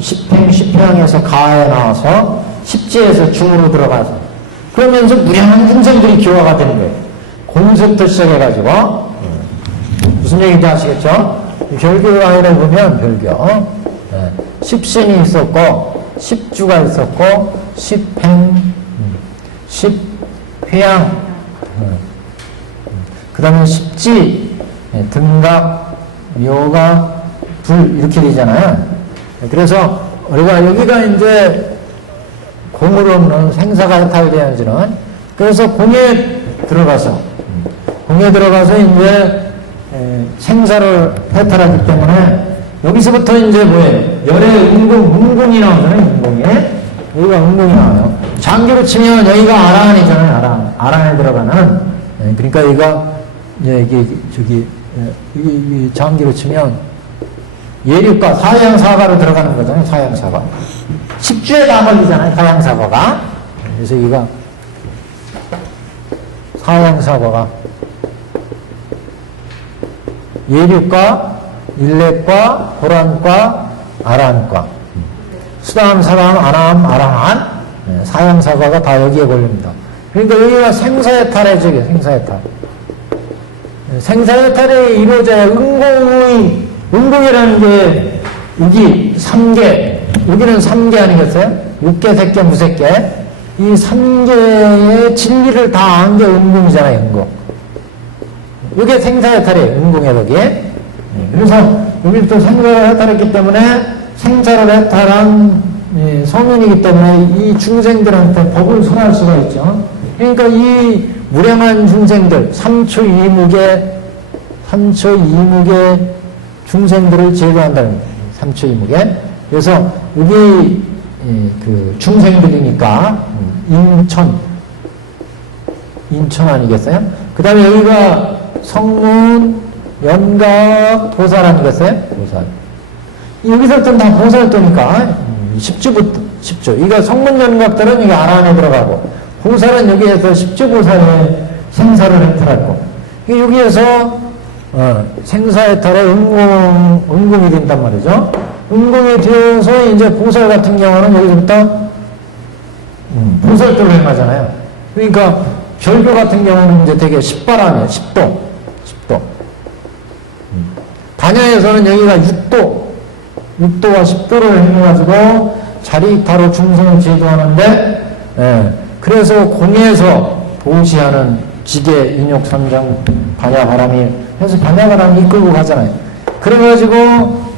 10행에서 가에 나와서 10지에서 중으로 들어가서 그러면서 무량한 중생들이 교화가 되는 거예요. 공부부터 시작해가지고 무슨 얘기인지 아시겠죠? 별교강의를 보면 별교 10신이 있었고 10주가 있었고 10행 10회양 그 다음에 10지 등각 묘가 불 이렇게 되잖아요. 그래서 우리가 여기가 이제 공으로 없는 생사가 해탈되어지는 그래서 공에 들어가서 이제 생사를 해탈하기 때문에 여기서부터 이제 뭐예요? 열의 음궁이 나오잖아요. 음궁에 여기가 음궁이 나와요. 장기로 치면 여기가 아라한이잖아요. 아라한에 들어가는 그러니까 여기가 이게 이 장기로 치면 예륙과 사양사과로 들어가는 거잖아요. 사양사과 10주에 다 걸리잖아요. 사양사과가 그래서 여기가 사양사과가 예륙과 일렉과 호란과 아란과 수담, 사람, 아람, 아랑한 사양사과가 다 여기에 걸립니다. 그러니까 여기가 생사해탈이죠. 생사해탈. 생사해탈이 이루어져야 응공이라는 게 여기 3개 여기는 3개 아니겠어요? 6개, 색개, 무색개 이 3개의 진리를 다 안 게 응공이잖아요. 응공. 이게 생사해탈이에요. 응공의 덕에. 그래서 여기 또 생사를 해탈했기 때문에 생사를 해탈한 성인이기 때문에 이 중생들한테 법을 설할 수가 있죠. 그러니까 이 무량한 중생들 3초 2묵의 중생들을 제거한다는 거예요. 3초 2묵에. 그래서 여기 그 중생들이니까 인천 아니겠어요? 그 다음에 여기가 성문, 연각, 보살 아니겠어요? 보살. 여기서부터는 다 보살도니까 10주. 이거 성문 연각들은 여기 아란에 들어가고 보살은 여기에서 10주 보살의 생사를 해탈하고 여기에서 생사해탈의 응공이 된단 말이죠. 응공이 되어서 이제 보살 같은 경우는 여기서부터 보살도를 행하잖아요. 그러니까 별교 같은 경우는 이제 되게 10바람이에요. 10도. 단야에서는 여기가 6도와 10도를 행해가지고 자리타로 중생을 제도하는데, 그래서 공에서 보시하는 지계, 인욕, 선정, 반야바람이, 그래서 반야바람이 이끌고 가잖아요. 그래가지고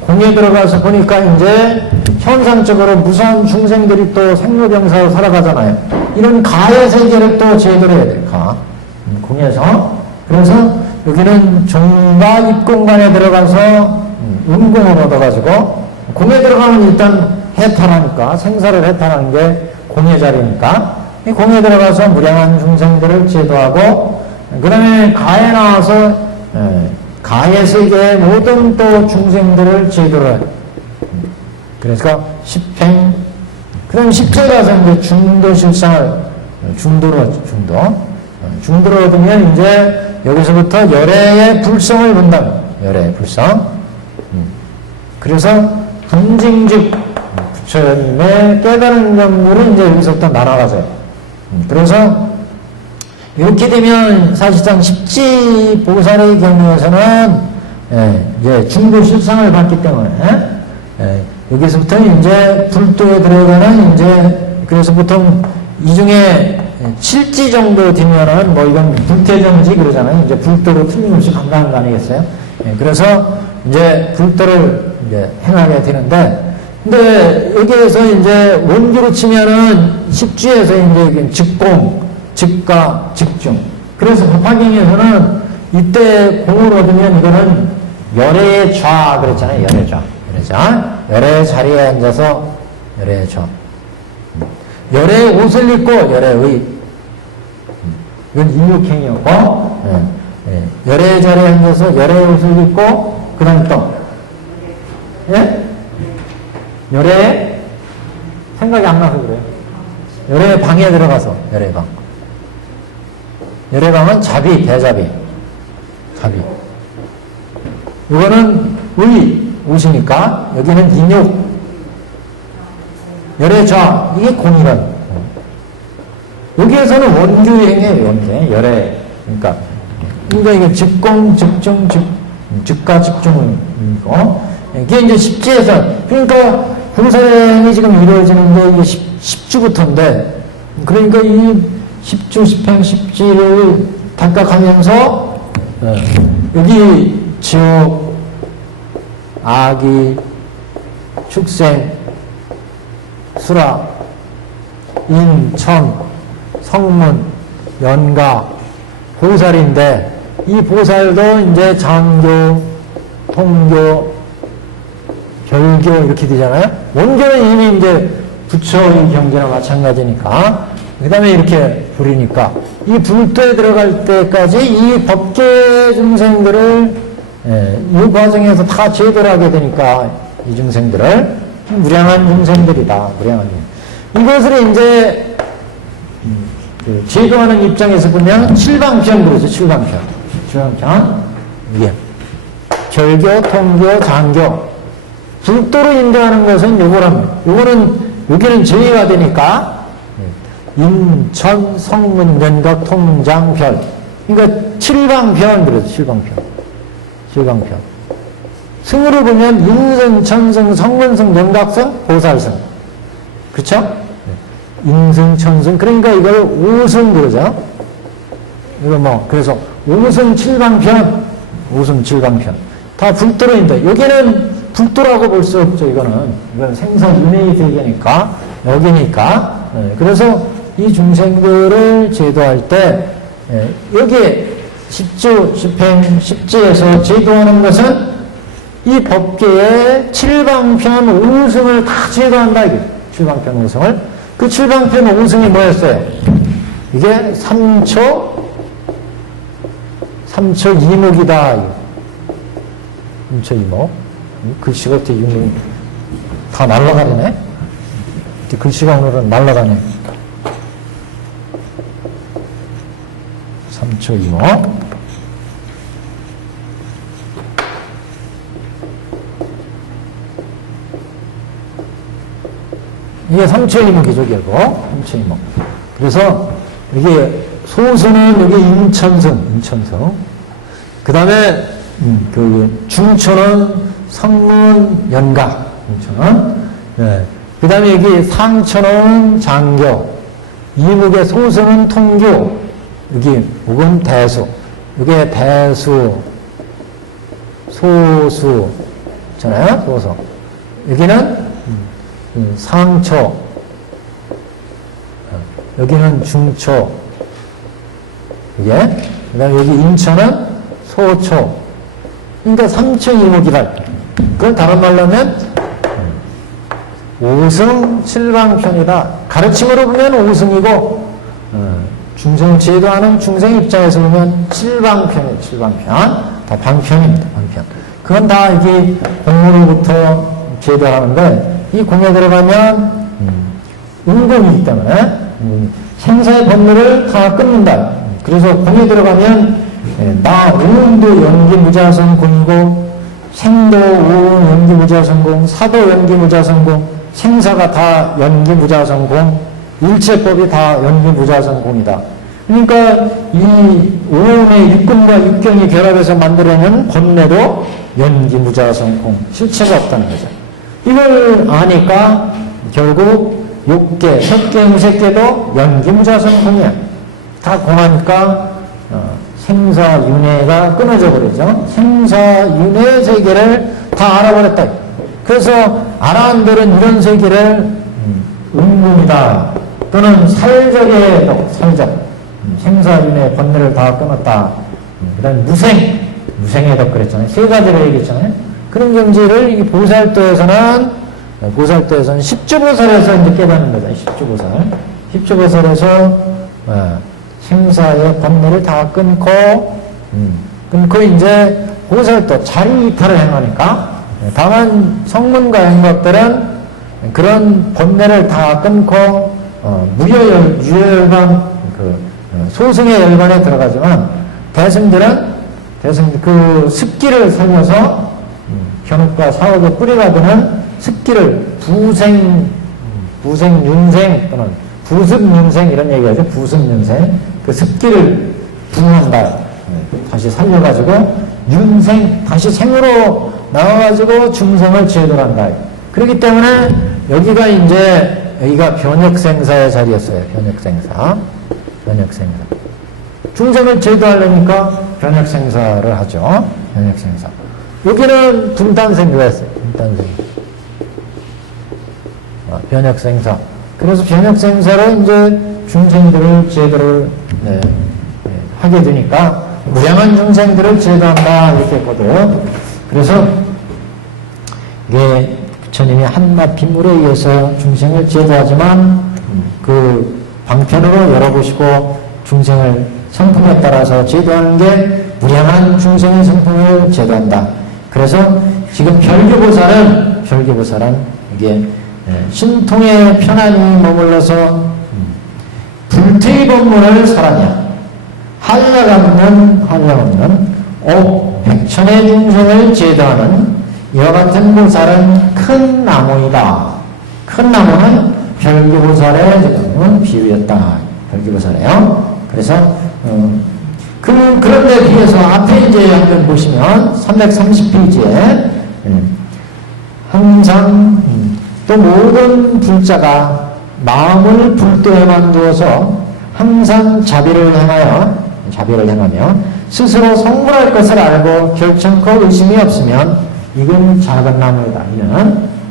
공에 들어가서 보니까 이제 현상적으로 무서운 중생들이 또 생로병사로 살아가잖아요. 이런 가의 세계를 또 제도를 해야 돼요. 가. 공에서. 그래서 여기는 종과 입공간에 들어가서 음공을 얻어가지고 공에 들어가면 일단 해탈하니까 생사를 해탈하는 게 공의 자리니까 이 공에 들어가서 무량한 중생들을 제도하고 그 다음에 가에 나와서 가의 세계의 모든 또 중생들을 제도를 해요. 그래서 십행 그 다음에 십제 가서 이제 중도실상을 중도로 얻으면 이제 여기서부터 열애의 불성을 본다. 열애의 불성. 그래서 분징즉 부처님의 깨달은 경물은 이제 여기서부터 나눠가져요. 그래서 이렇게 되면 사실상 십지보살의 경우에서는 이제 중도실상을 받기 때문에 여기서부터 이제 불도에 들어가는 이제 그래서 보통 이 중에 7지 정도 되면은 뭐 이건 불태정지 그러잖아요. 이제 불도로 틀림없이 간다는 거 아니겠어요? 그래서 이제 불도를 이제 행하게 되는데, 근데 여기에서 이제 원주로 치면은 10주에서 이제 직공, 직가, 직중. 그래서 법화경에서는 이때 공을 얻으면 이거는 열애의 좌 그랬잖아요. 열애의 좌. 열애의 자리에 앉아서 열애의 좌. 열애의 옷을 입고 열애의 이건 인육행이었고 열애의 자리에 앉아서 열애의 옷을 입고 그 다음에 또 열애의 생각이 안 나서 그래요. 열애의 방에 들어가서 열애의 방. 열애의 방은 자비, 대자비. 자비. 이거는 옷이니까 여기는 인육. 열애의 좌. 이게 공이란. 여기에서는 원규행이에요, 원규. 열애. 그러니까 이게 직공, 직중, 직가, 직중이고, 이게 이제 십지에서, 그러니까 공사행이 지금 이루어지는데 이게 십주부터인데, 그러니까 이 십주, 십행, 십지를 닦아가면서, 여기 지옥, 악이, 축생, 수라, 인, 천, 성문, 연가, 보살인데 이 보살도 이제 장교, 통교, 별교 이렇게 되잖아요. 원교는 이미 이제 부처의 경계나 마찬가지니까 그 다음에 이렇게 부리니까 이 불도에 들어갈 때까지 이 법계 중생들을 이 과정에서 다 제도를 하게 되니까 이 중생들을 무량한 중생들이다. 무량한 중생. 이것을 이제 제도하는 입장에서 보면 칠방편 그러죠. 칠방편. 이게 결교, 통교, 장교. 불도로 인도하는 것은 요거랍니다. 여기는 제외가 되니까 인천, 성문, 연각, 통장, 별. 그러니까 칠방편 그러죠. 칠방편. 승으로 보면 인승, 천승, 성문승, 연각승, 보살승. 그렇죠? 인승, 천승. 그러니까 이걸 오승 그러죠. 이거 그래서 오승 칠방편. 다 불도로인데, 여기는 불도라고 볼 수 없죠, 이건 생사 윤회의 세계니까, 여기니까. 그래서 이 중생들을 제도할 때, 여기에 십주, 십행, 십지에서 제도하는 것은 이 법계의 칠방편 오승을 다 제도한다, 이게. 칠방편 오승을. 그 칠방편 오승이 뭐였어요? 이게 삼초 이목이다. 삼초 이목. 글씨가 어떻게 이목이 다 날아가네? 글씨가 오늘은 날아가네. 삼초 이목. 이게 삼초이목이죠, 결국. 삼초이목. 그래서, 이게, 소수는 여기 인천성. 그 다음에, 중초는 성문, 연각. 중초는. 그 다음에 여기 상초는 장교. 이목의 소수는 통교. 여기, 목은 대수. 이게 대수, 소수. 있잖아요, 소수. 여기는 상초, 여기는 중초, 이게, 그 다음에 여기 인천은 소초. 그러니까 3층 이목이다. 그걸 다른 말로 하면 5승 7방편이다. 가르침으로 보면 5승이고 중생 제도하는 중생 입장에서 보면 7방편이에요. 7방편. 다 방편입니다. 방편. 그건 다 이게 공으로부터 제도하는데 이 공에 들어가면 운동이 있기 때문에 생사의 법률을 다 끊는다. 그래서 공에 들어가면 나 오운도 연기무자성 공이고 생도 오운 연기무자성 공, 사도 연기무자성 공, 생사가 다 연기무자성 공, 일체법이 다 연기무자성 공이다. 그러니까 이 오운의 육근과 육경이 결합해서 만들어낸 번뇌도 연기무자성 공, 실체가 없다는 거죠. 이걸 아니까 결국 육계, 석계, 무색계도 연기무자성 공이야. 다 공하니까 생사윤회가 끊어져 버리죠. 생사윤회 세계를 다 알아버렸다. 그래서 아라한들은 이런 세계를 은문이다 또는 살적의 덕, 살적 생사윤회 번뇌를 다 끊었다. 그다음 무생의 덕 그랬잖아요. 세 가지를 얘기했잖아요. 그런 경지를 이 보살도에서는 십주보살에서 이제 깨닫는 거죠. 십주보살에서 생사의 번뇌를 다 끊고 이제 보살도 자리 이탈을 행하니까 다만 성문과 행각들은 그런 번뇌를 다 끊고 유효열반 소승의 열반에 들어가지만 대승들은 그 습기를 살려서 견업과 사업의 뿌리가 되는 습기를 부생윤생 또는 부습윤생 이런 얘기하죠. 부습윤생 그 습기를 부한다. 다시 살려가지고 윤생 다시 생으로 나와가지고 중생을 제도한다. 그렇기 때문에 여기가 변혁생사의 자리였어요. 변혁생사. 중생을 제도하려니까 변혁생사를 하죠. 변혁생사. 여기는 분단생사였어요. 변혁생사. 그래서 변혁생사로 이제 중생들을 제도를 하게 되니까 무량한 중생들을 제도한다 이렇게 했거든요. 그래서 이게 부처님이 한마 빗물에 의해서 중생을 제도하지만 그 방편으로 열어보시고 중생을 성품에 따라서 제도하는 게 무량한 중생의 성품을 제도한다. 그래서 지금 별교보살은 이게 신통에 편안히 머물러서 불퇴의 법문을 설하냐 한량없는 백천의 중생을 제도하는 이와 같은 보살은 큰 나무이다. 큰 나무는 별교보살의 지금 비유였다. 별교보살이에요. 그래서 그런데 비해서 앞에 이제 한번 보시면 330페이지에 항상 또 모든 불자가 마음을 불도에만 두어서 항상 자비를 행하며 스스로 성불할 것을 알고 결정코 의심이 없으면 이건 작은 나무이다.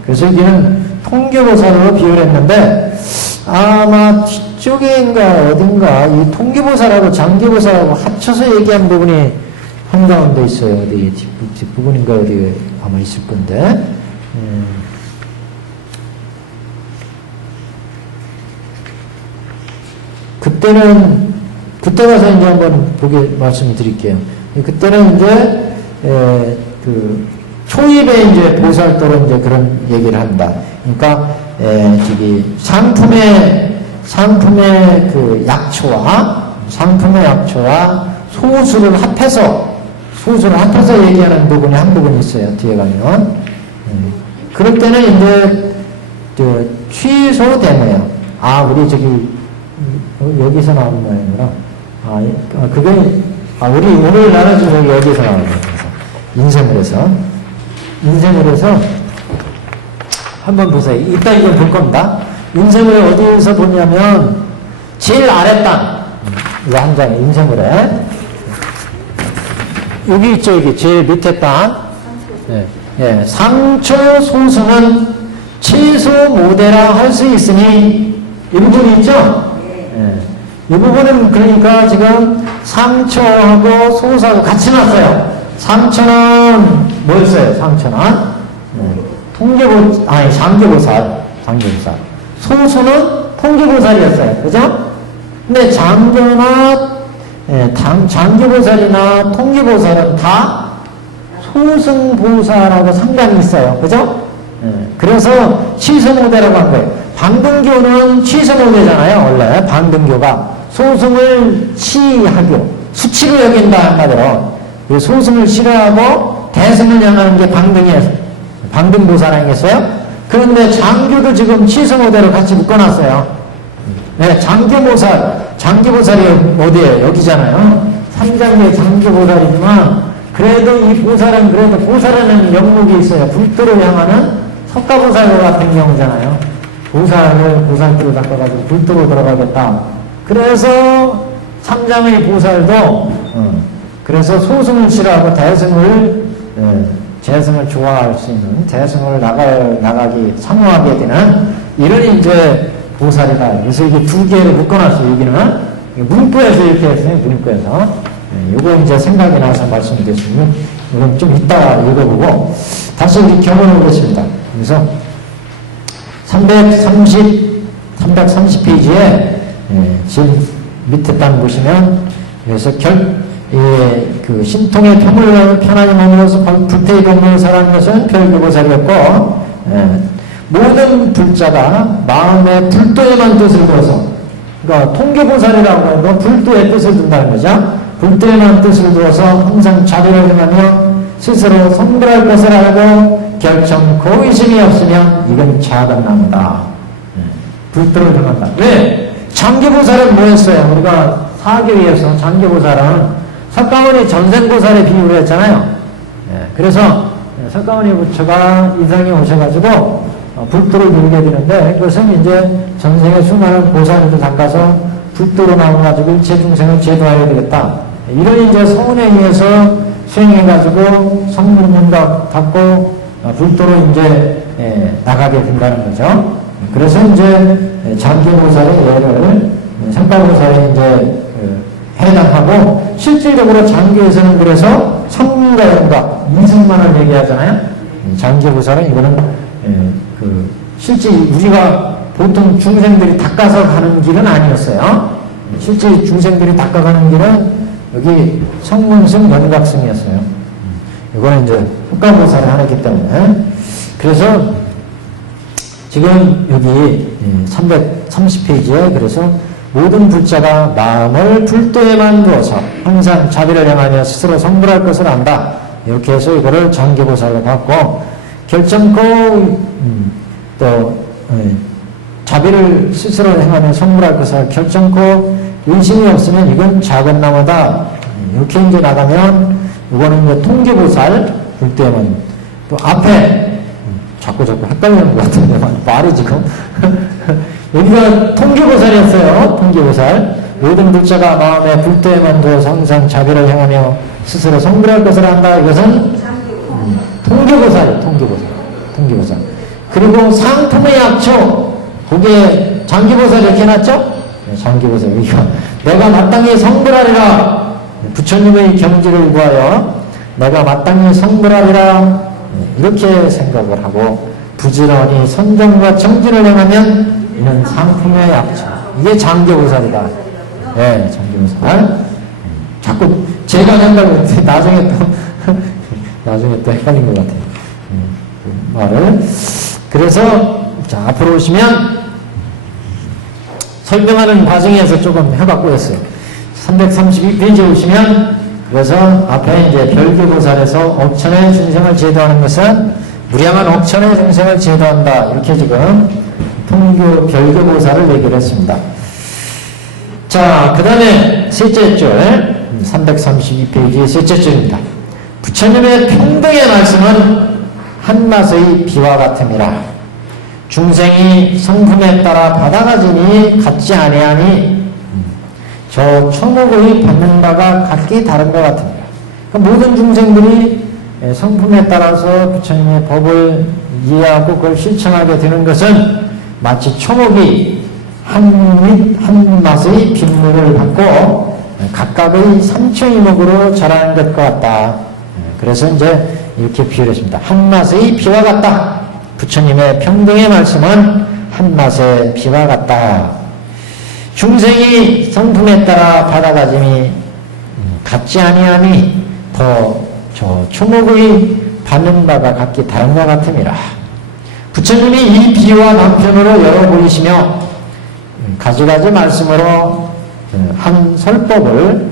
그래서 이는 통계보살로 비유를 했는데 아마 뒤쪽인가 어딘가 이 통계보살하고 장계보살하고 합쳐서 얘기한 부분이 한가운데 있어요. 어디 뒷부분인가 어디 아마 있을 건데 그때 가서 이제 한번 말씀을 드릴게요. 그때는 이제 그 초입에 이제 보살도로 이제 그런 얘기를 한다. 그러니까 상품의 그 약초와 소수를 합해서 얘기하는 부분이 한 부분이 있어요. 뒤에 가면 그럴 때는 이제 취소되네요. 우리 여기서 나오는 모양이구나. 우리 오늘 나눠준 여기서 나오는 거예요. 인생을 해서 한번 보세요. 이따 이걸 볼 겁니다. 인생을 어디에서 보냐면 제일 아래 땅 이거 한 장에 인생을에 여기 있죠. 여기 제일 밑에 땅 상초 소수는 최소 모대라 할 수 있으니 이 부분이 있죠. 이 부분은 그러니까 지금 상처하고 소사하고 같이 놨어요. 상처는 뭐였어요? 상처는 장기보살. 소수는 통기보살이었어요. 그죠? 근데 장기보살이나 통기보살은 다 소승보살하고 상관이 있어요. 그죠? 그래서 취소모대라고 한 거예요. 방등교는 취소모대잖아요. 원래 방등교가 소승을 치하교, 수치로 여긴다 한마디로 소승을 싫어하고 대승을 향하는 게 방등보살 아니겠어요? 그런데 장교도 지금 취소모대로 같이 묶어놨어요. 네, 장기보살이 어디에요? 여기잖아요. 삼장계 장기보살이지만 그래도 이 보살은 그래도 보살에는 영목이 있어요. 불도를 향하는 석가보살 같은 경우잖아요. 보살길로 닦아가지고 불도로 들어가겠다. 그래서 삼장의 보살도 그래서 소승을 싫어하고 재승을 좋아할 수 있는 재승을 나가기 사모하게 되는 이런 이제 보살이다. 그래서 이게 두 개를 묶어놨어요. 여기는 문구에서 이렇게 했어요. 문구에서 이거 이제 생각이 나서 말씀드렸습니다. 이건 좀 이따 읽어보고 다시 우리 경험해 보겠습니다. 그래서 330페이지에 지금 밑에 딱 보시면 그래서 그 신통의 평을 편안히 머물러서 불태의 법문을 설하는 것은 별교보살이었고 모든 불자가 마음의 불도에만 뜻을 두어서 그러니까 통계보살이라고 해도 불도의 뜻을 둔다는 거죠. 불도에만 뜻을 두어서 항상 자비를 행하며 스스로 성불할 것을 알고 결정코 의심이 없으면 이건 작은 나무다. 불도를 행한다. 왜? 장기보살은 뭐였어요? 우리가 사교에서 장기보살은 석가모니 전생보살의 비유를 했잖아요. 그래서 석가모니 부처가 이상에 오셔가지고 불도를 누리게 되는데 그것은 이제 전생에 수많은 보살들을 닦아서 불도로 나와가지고 일체 중생을 제도하여야 되겠다. 이런 이제 서운에 의해서 수행해가지고 성문문각 닦고 불도로 이제 나가게 된다는 거죠. 그래서 이제 장기보살의 예를 석가보살에 이제 해당하고 실질적으로 장기에서는 그래서 성문과 영각 이승만을 얘기하잖아요. 장기보살은 이거는 실제 우리가 보통 중생들이 닦아서 가는 길은 아니었어요. 실제 중생들이 닦아가는 길은 여기 성문승 연각승이었어요. 이거는 이제 석가보살을 하기 때문에 그래서 지금 여기 330페이지에 그래서 모든 불자가 마음을 불도에만 두어서 항상 자비를 향하여 스스로 성불할 것을 안다. 이렇게 해서 이거를 장기보살로 받고 결정코 또 자비를 스스로 행하며 성불할 것을 결정코 의심이 없으면 이건 작은 나무다. 이렇게 이제 나가면 이거는 이제 통계보살 불도에만 또 앞에 자꾸 헷갈리는 것 같은데 말이 지금 여기가 통계보살이었어요. 통계보살 모든 불자가 마음에 불도에만 두어서 항상 자비를 행하며 스스로 성불할 것을 한다. 이것은 통계보살이에요. 통계보살 그리고 상품의 약초 거기에 장기보살 이렇게 해놨죠? 장기보살 여기가 내가 마땅히 성불하리라 부처님의 경지를 구하여 내가 마땅히 성불하리라 이렇게 생각을 하고 부지런히 선정과 정진을 행하면 이는 상품의 약초. 이게 장기보살이다. 네, 장기보살. 자꾸 제가 생각했는데 나중에 또 헷갈린 것 같아요. 말을. 그래서 자 앞으로 오시면 설명하는 과정에서 조금 해갖고 했어요. 332페이지에 오시면 그래서 앞에 이제 별교보살에서 억천의 중생을 제도하는 것은 무량한 억천의 중생을 제도한다. 이렇게 지금 별교보살을 얘기를 했습니다. 자, 그 다음에 셋째 줄 332페이지 셋째 줄입니다. 부처님의 평등의 말씀은 한낮의 비와 같음이라. 중생이 성품에 따라 받아가지니 같지 아니하니 저 초목의 받는 바가 각기 다른 것 같습니다. 그러니까 모든 중생들이 성품에 따라서 부처님의 법을 이해하고 그걸 실천하게 되는 것은 마치 초목이 한 맛의 빗물을 받고 각각의 삼층이목으로 자라는 것과 같다. 그래서 이제 이렇게 비유를 했습니다. 한 맛의 비와 같다. 부처님의 평등의 말씀은 한 맛의 비와 같다. 중생이 성품에 따라 받아가짐이 같지 아니하니 저 초목의 받는 바가 각기 다른 것 같음이라. 부처님이 이 비와 남편으로 열어 보이시며 가지가지 말씀으로 한 설법을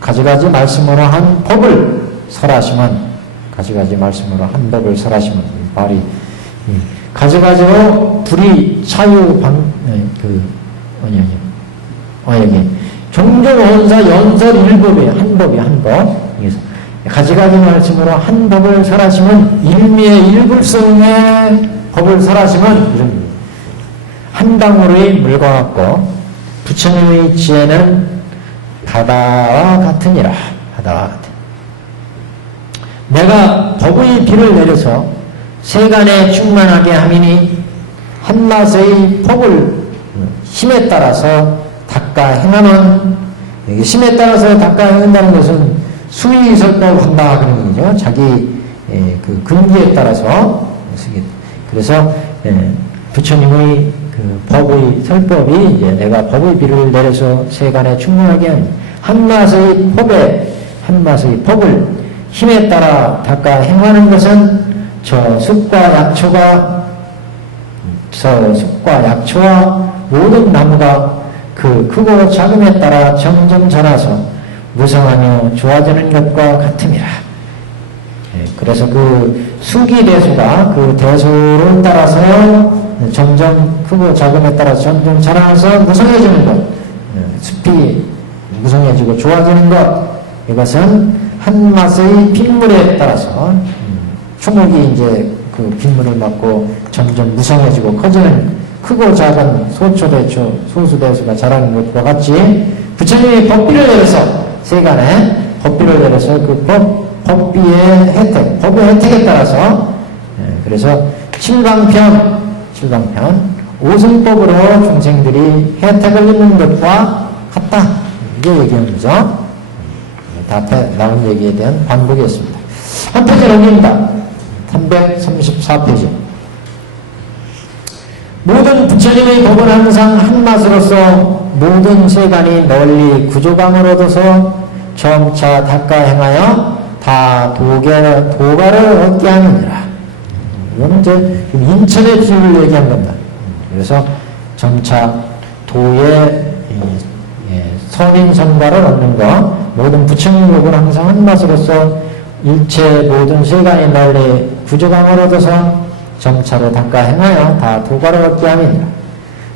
가지가지 말씀으로 한 법을 설하시면 가지가지 말씀으로 한 법을 설하시면 말이 가지가지로 둘이 여기 종종 원사 연설 일법이에요. 한 법. 그래서 가지가지 말씀으로 한 법을 설하시면 일미의 일불성의 법을 설하시면 이런 한 방울의 물과 같고 부처님의 지혜는 바다와 같으니라. 바다와 같으니라. 내가 법의 비를 내려서 세간에 충만하게 함이니 한맛의 법을 힘에 따라서 닦아 행하는, 힘에 따라서 닦아 행한다는 것은 수의설법 한다 그런 얘기죠. 자기 그 근기에 따라서 그래서 부처님의 그 법의 설법이 이제 내가 법의 비를 내려서 세간에 충만하게 하니 한맛의 법을 힘에 따라 닦아 행하는 것은 저 숲과 약초와 모든 나무가 그 크고 작음에 따라 점점 자라서 무성하며 좋아지는 것과 같음이라. 그래서 그 수기 대수가 그 대수를 따라서 점점 크고 작음에 따라서 점점 자라서 무성해지는 것, 숲이 무성해지고 좋아지는 것, 이것은 한 맛의 빗물에 따라서 초목이 이제 그 빗물을 맞고 점점 무성해지고 커지는 크고 작은 소초대초, 소수대수가 자라는 것과 같이 부처님이 법비를 내려서 세간에 법비를 내려서 그 법비의 혜택, 법의 혜택에 따라서 그래서 칠방편, 오승법으로 중생들이 혜택을 입는 것과 같다. 이게 얘기하는 거죠. 앞에 나온 얘기에 대한 반복이었습니다. 한 페이지 넘깁니다. 334페이지. 모든 부처님의 법은 항상 한 맛으로서 모든 세간이 널리 구조감을 얻어서 점차 닦아 행하여 다 도가를 얻게 하느니라. 이거는 이제 인천의 비유를 얘기한 겁니다. 그래서 점차 도의 선인선과를 얻는 것, 모든 부처님 법은 항상 한 맛으로서 일체 모든 세간이 널리 구조감을 얻어서 점차로 닦아 행하여 다 도가를 얻게 함이니라.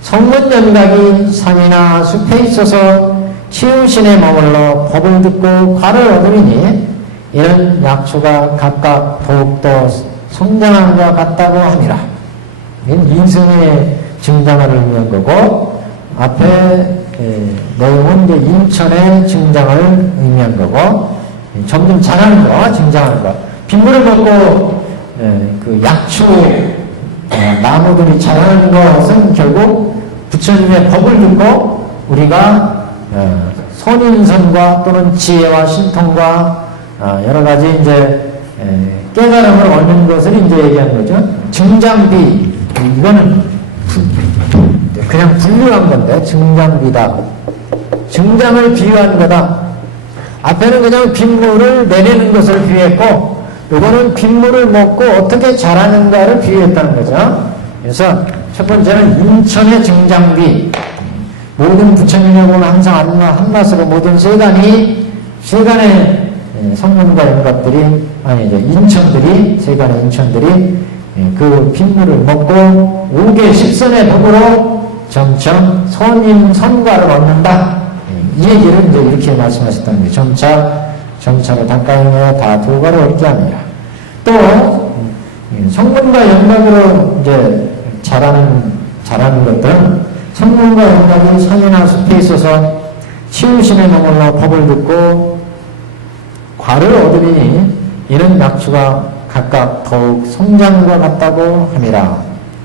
성문연각이 산이나 숲에 있어서 치유신에 머물러 법을 듣고 과를 얻으리니 이런 약초가 각각 더욱더 성장함과 같다고 함이라. 이건 인승의 증장을 의미한 거고 앞에 내용은 이제 인천의 증장을 의미한 거고 점점 자라는 거, 증장하는 거. 빗물을 먹고 그 약초 나무들이 자라는 것은 결국 부처님의 법을 듣고 우리가 선인선과 또는 지혜와 신통과 여러 가지 이제 깨달음을 얻는 것을 이제 얘기하는 거죠. 증장비, 이거는 그냥 분류한 건데 증장비다. 증장을 비유한 거다. 앞에는 그냥 빗물을 내리는 것을 비유했고 이거는 빗물을 먹고 어떻게 자라는가를 비유했다는 거죠. 그래서 첫 번째는 인천의 증장비. 모든 부처님의 법은 항상 한 맛으로 모든 세간의 성문과 이런 것들이 세간의 인천들이 그 빗물을 먹고 5개 십선의 법으로 점점 선과를 얻는다. 이 얘기를 이제 이렇게 말씀하셨다는 거예요. 점차로 닦아내며 다 도가를 얻게 합니다. 또 성문과 연각으로 이제 자라는 것들은 성문과 연각이 산이나 숲에 있어서 치유신에 머물러 법을 듣고 과를 얻으니 이런 약초가 각각 더욱 성장과 같다고 함이라.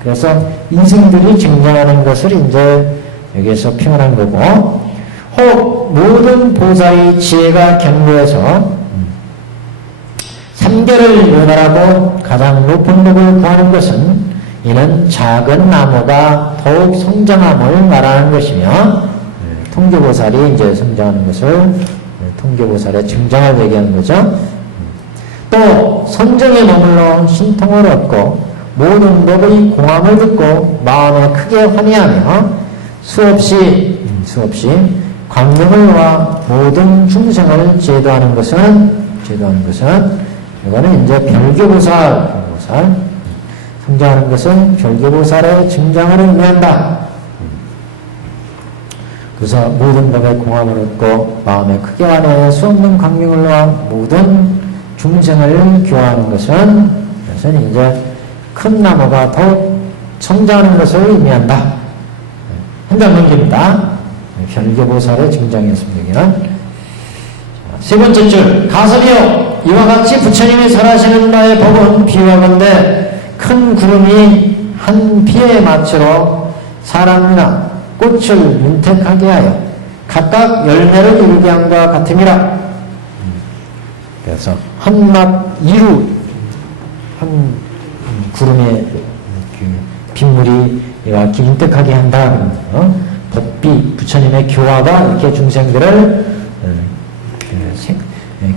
그래서 인생들이 증량하는 것을 이제 여기에서 표현한 거고, 혹 모든 보살의 지혜가 경로해서 삼계를 연하라고 가장 높은 법을 구하는 것은 이는 작은 나무가 더욱 성장함을 말하는 것이며, 통계보살이 이제 성장하는 것을 통계보살의 증장을 얘기하는 거죠. 또 선정에 머물러 신통을 얻고 모든 법의 공함을 듣고 마음에 크게 환희하며 수없이 광명을 놓아 모든 중생을 제도하는 것은 이거는 이제 별교보살 성장하는 것은 별교보살의 증장을 의미한다. 그래서 모든 법에 공함을 얻고 마음에 크게 환해 수없는 광명을 놓아 모든 중생을 교화하는 것은 이제 큰 나무가 더욱 성장하는 것을 의미한다. 한 장 넘깁니다. 별교보살의 증장이었습니다. 여기는 세 번째 줄, 가설이요 이와 같이 부처님이 설하시는 바의 법은 비유하건대 큰 구름이 한 비에 맞추어 사람이나 꽃을 윤택하게 하여 각각 열매를 이루게 함과 같음이라. 그래서 한맛 이루 한 구름에 빗물이 이렇게 윤택하게 한다. 법비 부처님의 교화가 이렇게 중생들을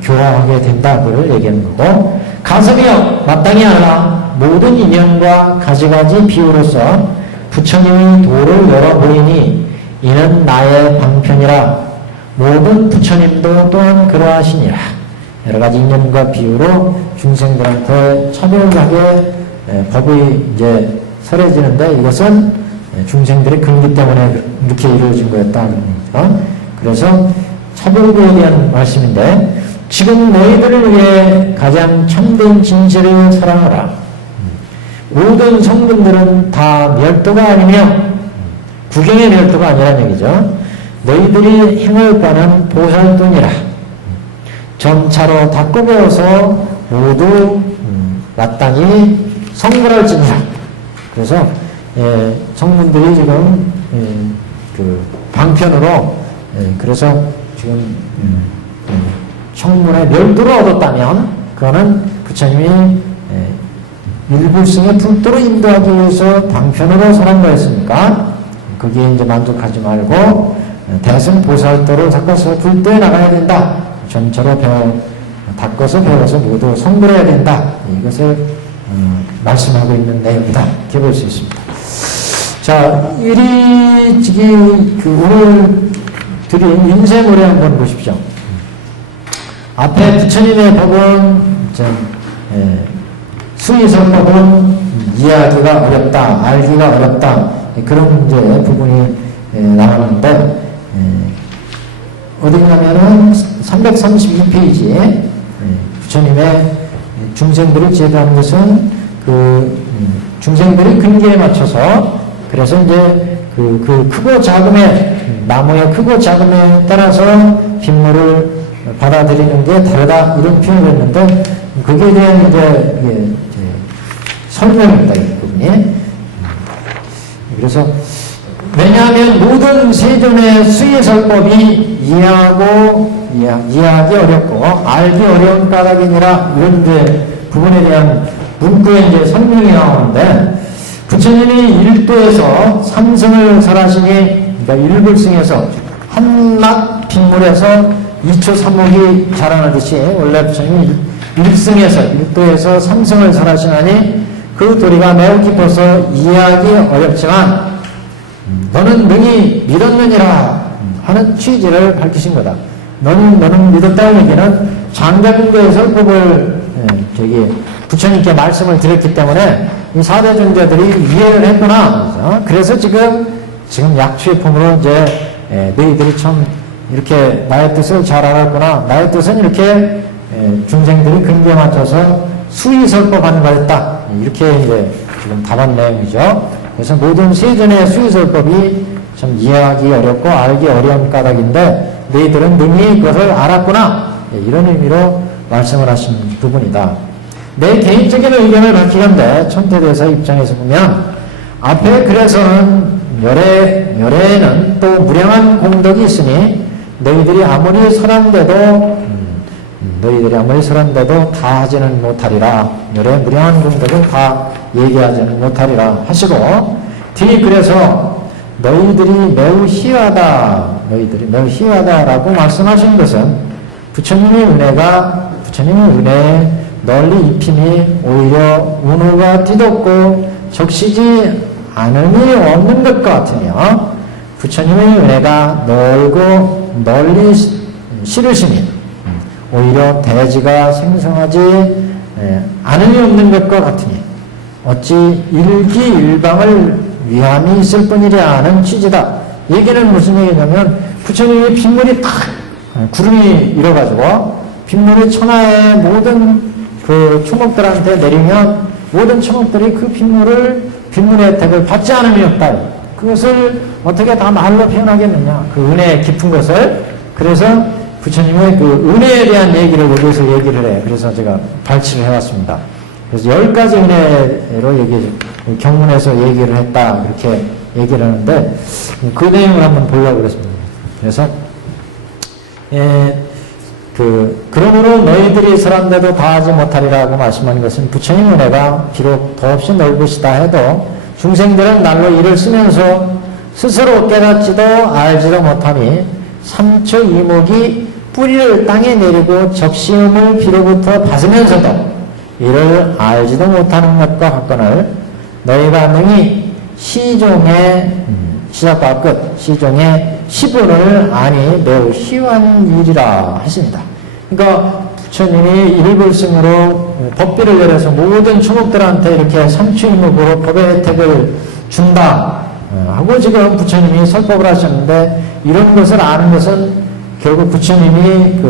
교화하게 된다. 그걸 얘기하는 거고, 가슴이여 마땅히 알라. 모든 인연과 가지가지 비유로서 부처님의 도를 열어보이니 이는 나의 방편이라. 모든 부처님도 또한 그러하시니라. 여러가지 인연과 비유로 중생들한테 차별하게 법이 이제 설해지는데, 이것은 중생들의 근기 때문에 이렇게 이루어진 거였다. 그래서 차별교에 대한 말씀인데, 지금 너희들을 위해 가장 참된 진실을 사랑하라. 모든 성분들은 다 멸도가 아니며 구경의 멸도가 아니라는 얘기죠. 너희들이 행할 바는 보살돈이라. 점차로 닦고 배워서 모두 마땅히 성불할지니라. 그래서 성분들이 지금 그 방편으로 그래서 지금 청문회 멸도를 얻었다면 그거는 부처님이 일불승의 불도로 인도하기 위해서 방편으로 설한 거였으니까 거기에 이제 만족하지 말고 대승 보살도를 닦아서 불도에 나가야 된다. 점차로 닦아서 배워서 모두 성불해야 된다. 이것을 말씀하고 있는 내용이다. 이렇게 볼 수 있습니다. 자, 오늘 드린 인쇄물에 한번 보십시오. 앞에 부처님의 법은 수의설법은 이해하기가 어렵다, 알기가 어렵다, 그런 이제 부분이 나오는데, 어디냐면은 332페이지에 부처님의 중생들을 제도하는 것은 중생들이 근기에 맞춰서, 그래서 이제 그 크고 작음에, 나무의 크고 작음에 따라서 빗물을 받아들이는 게 다르다, 이런 표현을 했는데, 거기에 대한 이제 설명입니다, 이 부분이. 그래서, 왜냐하면 모든 세존의 수의설법이 이해하기 어렵고, 알기 어려운 까닭이니라, 이런 이제 부분에 대한 문구에 이제 설명이 나오는데, 부처님이 일도에서 삼승을 설하시니, 그러니까 일불승에서 한낱 빗물에서 2초 3억이 자라나듯이 원래 부처님이 일승에서 일도에서 삼승을 설하시나니 그 도리가 매우 깊어서 이해하기 어렵지만 너는 능히 믿었느니라 하는 취지를 밝히신 거다. 너는 믿었다는 얘기는 장자근거의 설법을 부처님께 말씀을 드렸기 때문에 이 사대존자들이 이해를 했구나. 그래서 지금 약취품으로 이제 너희들이 참 이렇게 나의 뜻을 잘 알았구나. 나의 뜻은 이렇게 중생들이 근기에 맞춰서 수의설법하는 거였다. 이렇게 이제 지금 답한 내용이죠. 그래서 모든 세존의 수의설법이 참 이해하기 어렵고 알기 어려운 까닭인데 너희들은 능히 그것을 알았구나. 이런 의미로 말씀을 하신 부분이다. 내 개인적인 의견을 밝히건대 천태대사 입장에서 보면 앞에 그래서는 열애에는 또 무량한 공덕이 있으니 너희들이 아무리 설한데도 다 하지는 못하리라. 열애 무량한 공덕을 다 얘기하지는 못하리라 하시고, 뒤 그래서 너희들이 매우 희하다라고 말씀하신 것은 부처님의 은혜에 널리 입힘이 오히려 운우가 뒤덮고 적시지 않음이 없는 것과 같으며, 부처님의 은혜가 넓고 널리 실으시니 오히려 대지가 생성하지 않음이 없는 것과 같으니 어찌 일기일방을 위함이 있을 뿐이랴 하는 취지다. 얘기는 무슨 얘기냐면, 부처님이 빗물이 탁 구름이 일어가지고 빗물이 천하의 모든 그 초목들한테 내리면 모든 초목들이 그 빗물의 혜택을 받지 않음이 없다. 그것을 어떻게 다 말로 표현하겠느냐, 그 은혜의 깊은 것을. 그래서 부처님의 그 은혜에 대한 얘기를 여기서 얘기를 해. 그래서 제가 발치를 해왔습니다. 그래서 10가지 은혜로 경문에서 얘기를 했다, 그렇게 얘기를 하는데, 그 내용을 한번 보려고 그랬습니다. 그래서 그러므로 너희들이 설한데도 다하지 못하리라고 말씀한 것은, 부처님 은혜가 비록 더없이 넓으시다 해도 중생들은 날로 이를 쓰면서 스스로 깨닫지도 알지도 못하니 삼초 이목이 뿌리를 땅에 내리고 적시음을 비로부터 받으면서도 이를 알지도 못하는 것과 같거늘 너희가 능히 시종의 시작과 끝, 시종의 시분을 아니 매우 희화한 일이라 하십니다. 그러니까 부처님이 일불승으로 법비를 내려서 모든 초목들한테 이렇게 삼추임목으로 법의 혜택을 준다 하고 지금 부처님이 설법을 하셨는데, 이런 것을 아는 것은 결국 부처님이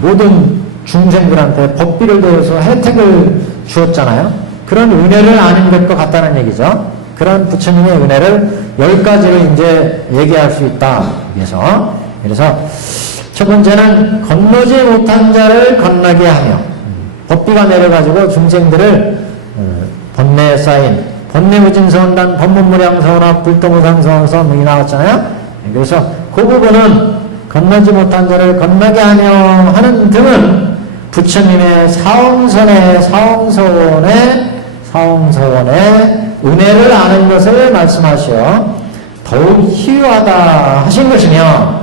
모든 중생들한테 법비를 내려서 혜택을 주었잖아요. 그런 은혜를 아는 것과 같다는 얘기죠. 그런 부처님의 은혜를 10가지를 이제 얘기할 수 있다. 그래서 첫 번째는 건너지 못한 자를 건너게 하며, 법비가 내려가지고 중생들을 번뇌에 쌓인 번뇌무진서원단 법문무량서원합 불도무상서원서 이 나왔잖아요. 그래서 그 부분은 건너지 못한 자를 건너게 하며 하는 등은 부처님의 사홍서원의 은혜를 아는 것을 말씀하시어 더욱 희유하다 하신 것이며,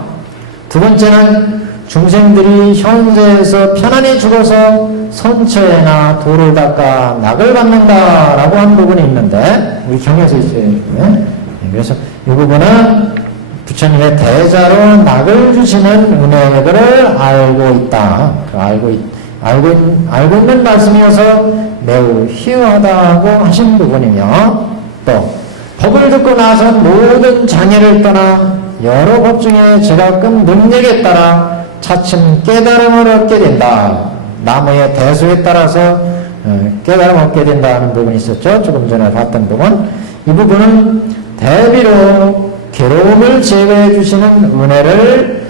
두 번째는 중생들이 현세에서 편안히 죽어서 선처에나 도를 닦아 낙을 받는다라고 한 부분이 있는데, 우리 경에서 있어요. 그래서 이 부분은 부처님의 대자로 낙을 주시는 은혜를 알고 있다. 알고 있는 말씀이어서 매우 희유하다고 하신 부분이며, 또 법을 듣고 나서 모든 장애를 떠나 여러 법 중에 제가끔 능력에 따라 차츰 깨달음을 얻게 된다. 나무의 대수에 따라서 깨달음 얻게 된다는 부분이 있었죠. 조금 전에 봤던 부분. 이 부분은 대비로 괴로움을 제거해 주시는 은혜를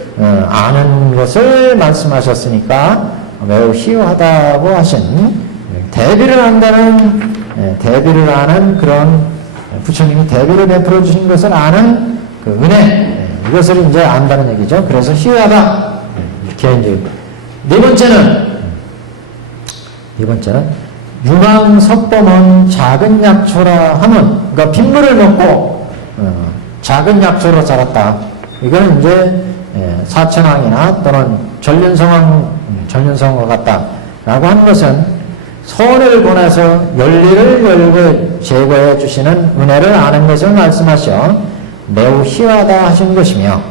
아는 것을 말씀하셨으니까 매우 희유하다고 하신, 대비를 아는 그런 부처님이 대비를 베풀어 주신 것을 아는 그 은혜, 이것을 이제 안다는 얘기죠. 그래서 희유하다. 이렇게 이제 네 번째는 유망석범은 작은 약초라 함은, 그러니까 빗물을 먹고 작은 약초로 자랐다. 이거는 이제 사천왕이나 또는 전륜성과 같다라고 한 것은 선을 보내서 열리를 열고 제거해 주시는 은혜를 아는 것을 말씀하셔 매우 희화하다 하신 것이며,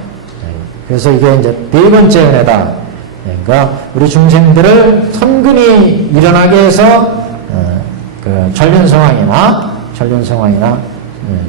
그래서 이게 이제 네 번째 은혜다. 그러니까 우리 중생들을 선근이 일어나게 해서 그 전륜성왕이나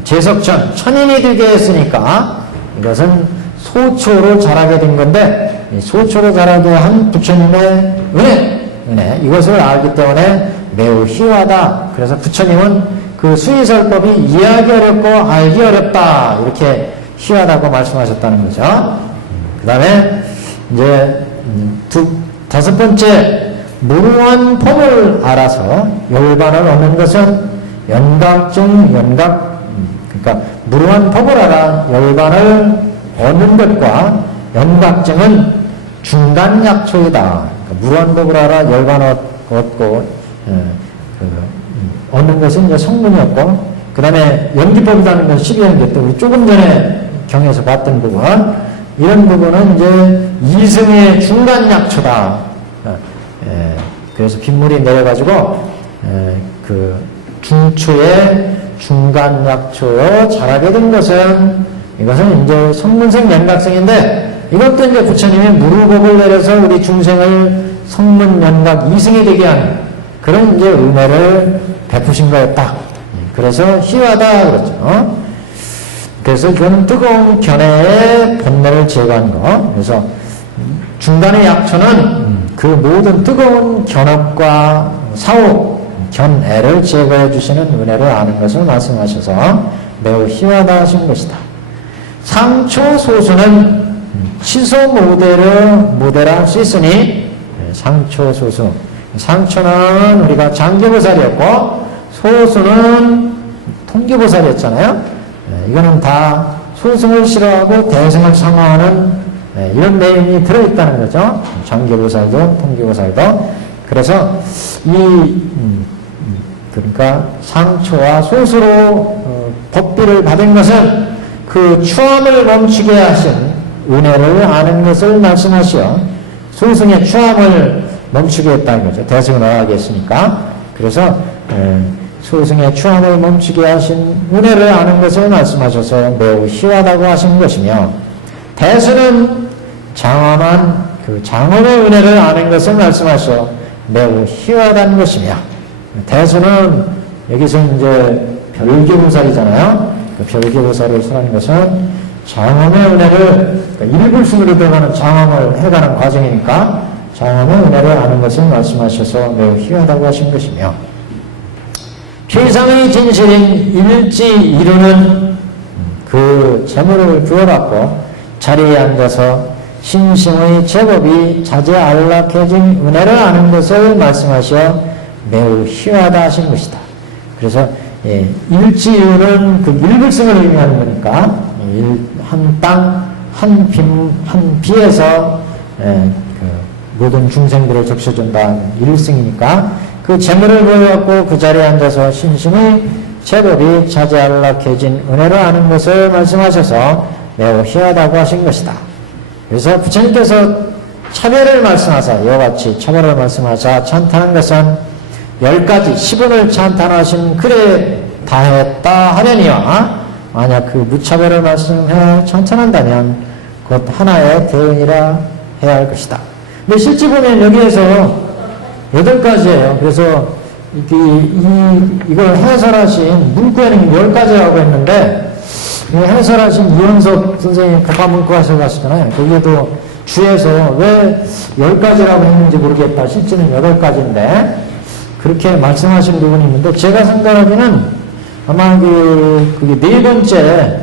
제석천 천인이 되게 했으니까 이것은 소초로 자라게 된 건데, 소초로 자라게 한 부처님의 은혜 이것을 알기 때문에 매우 희화하다. 그래서 부처님은 그 수의설법이 이해하기 어렵고 알기 어렵다, 이렇게 희화하다고 말씀하셨다는 거죠. 그 다음에 이제 다섯 번째, 무루한 법을 알아서 열반을 얻는 것은 연각 중 연각, 그러니까 무료한 법을 알아 열반을 얻는 것과 연각증은 중간 약초이다. 그러니까 무료한 법을 알아 열반 얻고 얻는 것은 이제 성문이었고, 그 다음에 연기법이라는 건 12연기 때 우리 조금 전에 경에서 봤던 부분, 이런 부분은 이제 이승의 중간 약초다. 그래서 빗물이 내려가지고 그 중초의 중간 약초요 자라게 된 것은, 이것은 이제 성문생 연각생인데, 이것도 이제 부처님이 무르법을 내려서 우리 중생을 성문 연각 이승이 되게 하는 그런 이제 은혜를 베푸신 거였다. 그래서 희화다 그랬죠. 그래서 이건 뜨거운 견해의 본내를 제거한 거. 그래서 중간의 약초는 그 모든 뜨거운 견업과 사오, 견애를 제거해 주시는 은혜를 아는 것을 말씀하셔서 매우 희화다 하신 것이다. 상초 소수는 시소 모대라 할 수 있으니, 상초 소수. 상초는 우리가 장기보살이었고, 소수는 통기보살이었잖아요. 이거는 다 소승을 싫어하고 대승을 상호하는 이런 내용이 들어있다는 거죠. 장기보살도 통기보살도. 그래서 그러니까 상초와 소수로 법비를 받은 것은 그 추함을 멈추게 하신 은혜를 아는 것을 말씀하시어 소승의 추함을 멈추게 했다는 거죠. 대승을 나가게 했으니까. 그래서 소승의 추함을 멈추게 하신 은혜를 아는 것을 말씀하셔서 매우 희화하다고 하신 것이며, 대수는 장엄한 그 장엄의 은혜를 아는 것을 말씀하셔 매우 희화하다는 것이며, 대수는 여기서 이제 별교보살이잖아요. 그 별교보살을 설하는 것은 장엄의 은혜를, 그러니까 일불승으로 들어가는 장엄을 해가는 과정이니까 장엄의 은혜를 아는 것을 말씀하셔서 매우 희화하다고 하신 것이며, 피상의 진실인 일지 이루는 그 재물을 부여받고 자리에 앉아서 신심의 제법이 자제 안락해진 은혜를 아는 것을 말씀하셔 매우 희화하다 하신 것이다. 그래서 일지 이루는 그 일불승을 의미하는 거니까 한 땅, 한 비에서 그 모든 중생들을 적셔준다 일승이니까, 그 재물을 보여갖고 그 자리에 앉아서 신심의 제법이 자제 안락해진 은혜를 아는 것을 말씀하셔서 매우 희하다고 하신 것이다. 그래서 부처님께서 차별을 말씀하사 이와 같이 차별을 말씀하사 찬탄한 것은 10가지 10원을 찬탄하신 글에 다했다 하려니와, 만약 그 무차별을 말씀해 찬탄한다면 곧 하나의 대응이라 해야 할 것이다. 근데 실제 보면 여기에서 8가지예요. 그래서 이걸 해설하신 문구에는 10가지라고 했는데, 해설하신 이원석 선생님 법화문구 하셔가시잖아요. 거기에도 주에서 왜 10가지라고 했는지 모르겠다. 실제는 8가지인데 그렇게 말씀하신 부분이 있는데, 제가 생각하기에는 아마 그게 4번째,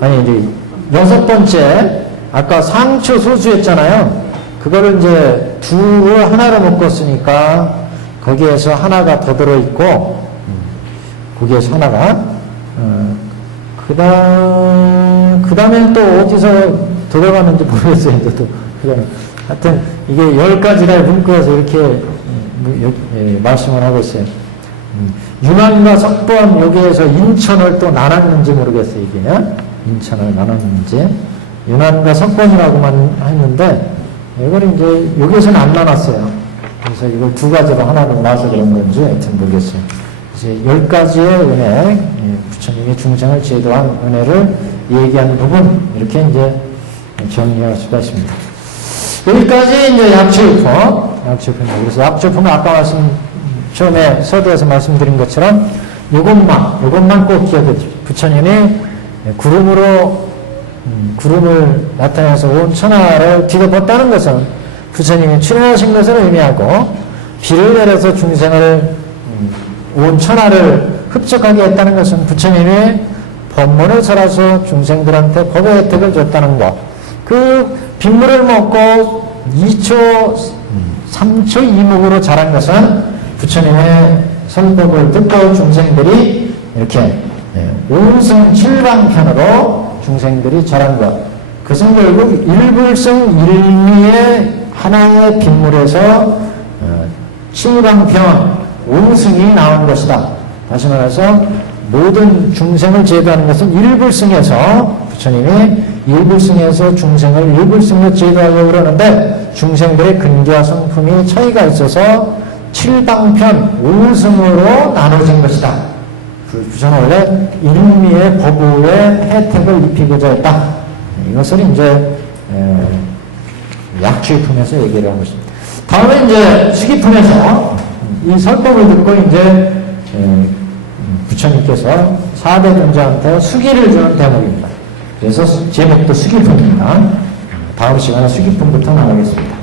아니 이제 6번째, 아까 상초 소수였잖아요. 그거를 이제 둘을 하나로 묶었으니까 거기에서 하나가 더 들어있고, 거기에서 하나가 그 다음에 또 어디서 들어가는지 모르겠어요. 또 그거는 하여튼 이게 10가지나 문구에서 이렇게 말씀을 하고 있어요. 윤안과 석번 여기에서 인천을 또 나눴는지 모르겠어요. 이게 인천을 나눴는지, 윤안과 석번이라고만 했는데 이걸 이제 여기서는 안 나눴어요. 그래서 이걸 2가지로 하나로 놔서 그런 건지 하여튼 모르겠어요. 이제 10가지의 은혜, 부처님이 중생을 제도한 은혜를 얘기하는 부분, 이렇게 이제 정리할 수가 있습니다. 여기까지 이제 약초유품. 그래서 약초유품은 아까 처음에 서두에서 말씀드린 것처럼 요것만 꼭 기억해 주십시오. 부처님이 구름을 나타내서 온 천하를 뒤덮었다는 것은 부처님이 출현하신 것을 의미하고, 비를 내려서 중생을 온 천하를 흡족하게 했다는 것은 부처님이 법문을 설해서 중생들한테 법의 혜택을 줬다는 것. 그 빗물을 먹고 2초, 3초 이목으로 자란 것은 부처님의 설법을 듣고 중생들이 이렇게 오승 칠방편으로 중생들이 절한 것. 그것은 결국 일불성 일미의 하나의 빗물에서 칠방편, 오승이 나온 것이다. 다시 말해서 모든 중생을 제도하는 것은 일불승에서 부처님이 일불승에서 중생을 일불승으로 제도하려고 그러는데 중생들의 근기와 성품이 차이가 있어서 칠방편, 오승으로 나눠진 것이다. 부처는 원래 일미의 법우의 혜택을 입히고자 했다. 이것을 이제 약주의품에서 얘기를 한 것입니다. 다음에 이제 수기품에서 이 설법을 듣고 이제 부처님께서 4대 존재한테 수기를 주는 대목입니다. 그래서 제목도 수기품입니다. 다음 시간에 수기품부터 나가겠습니다.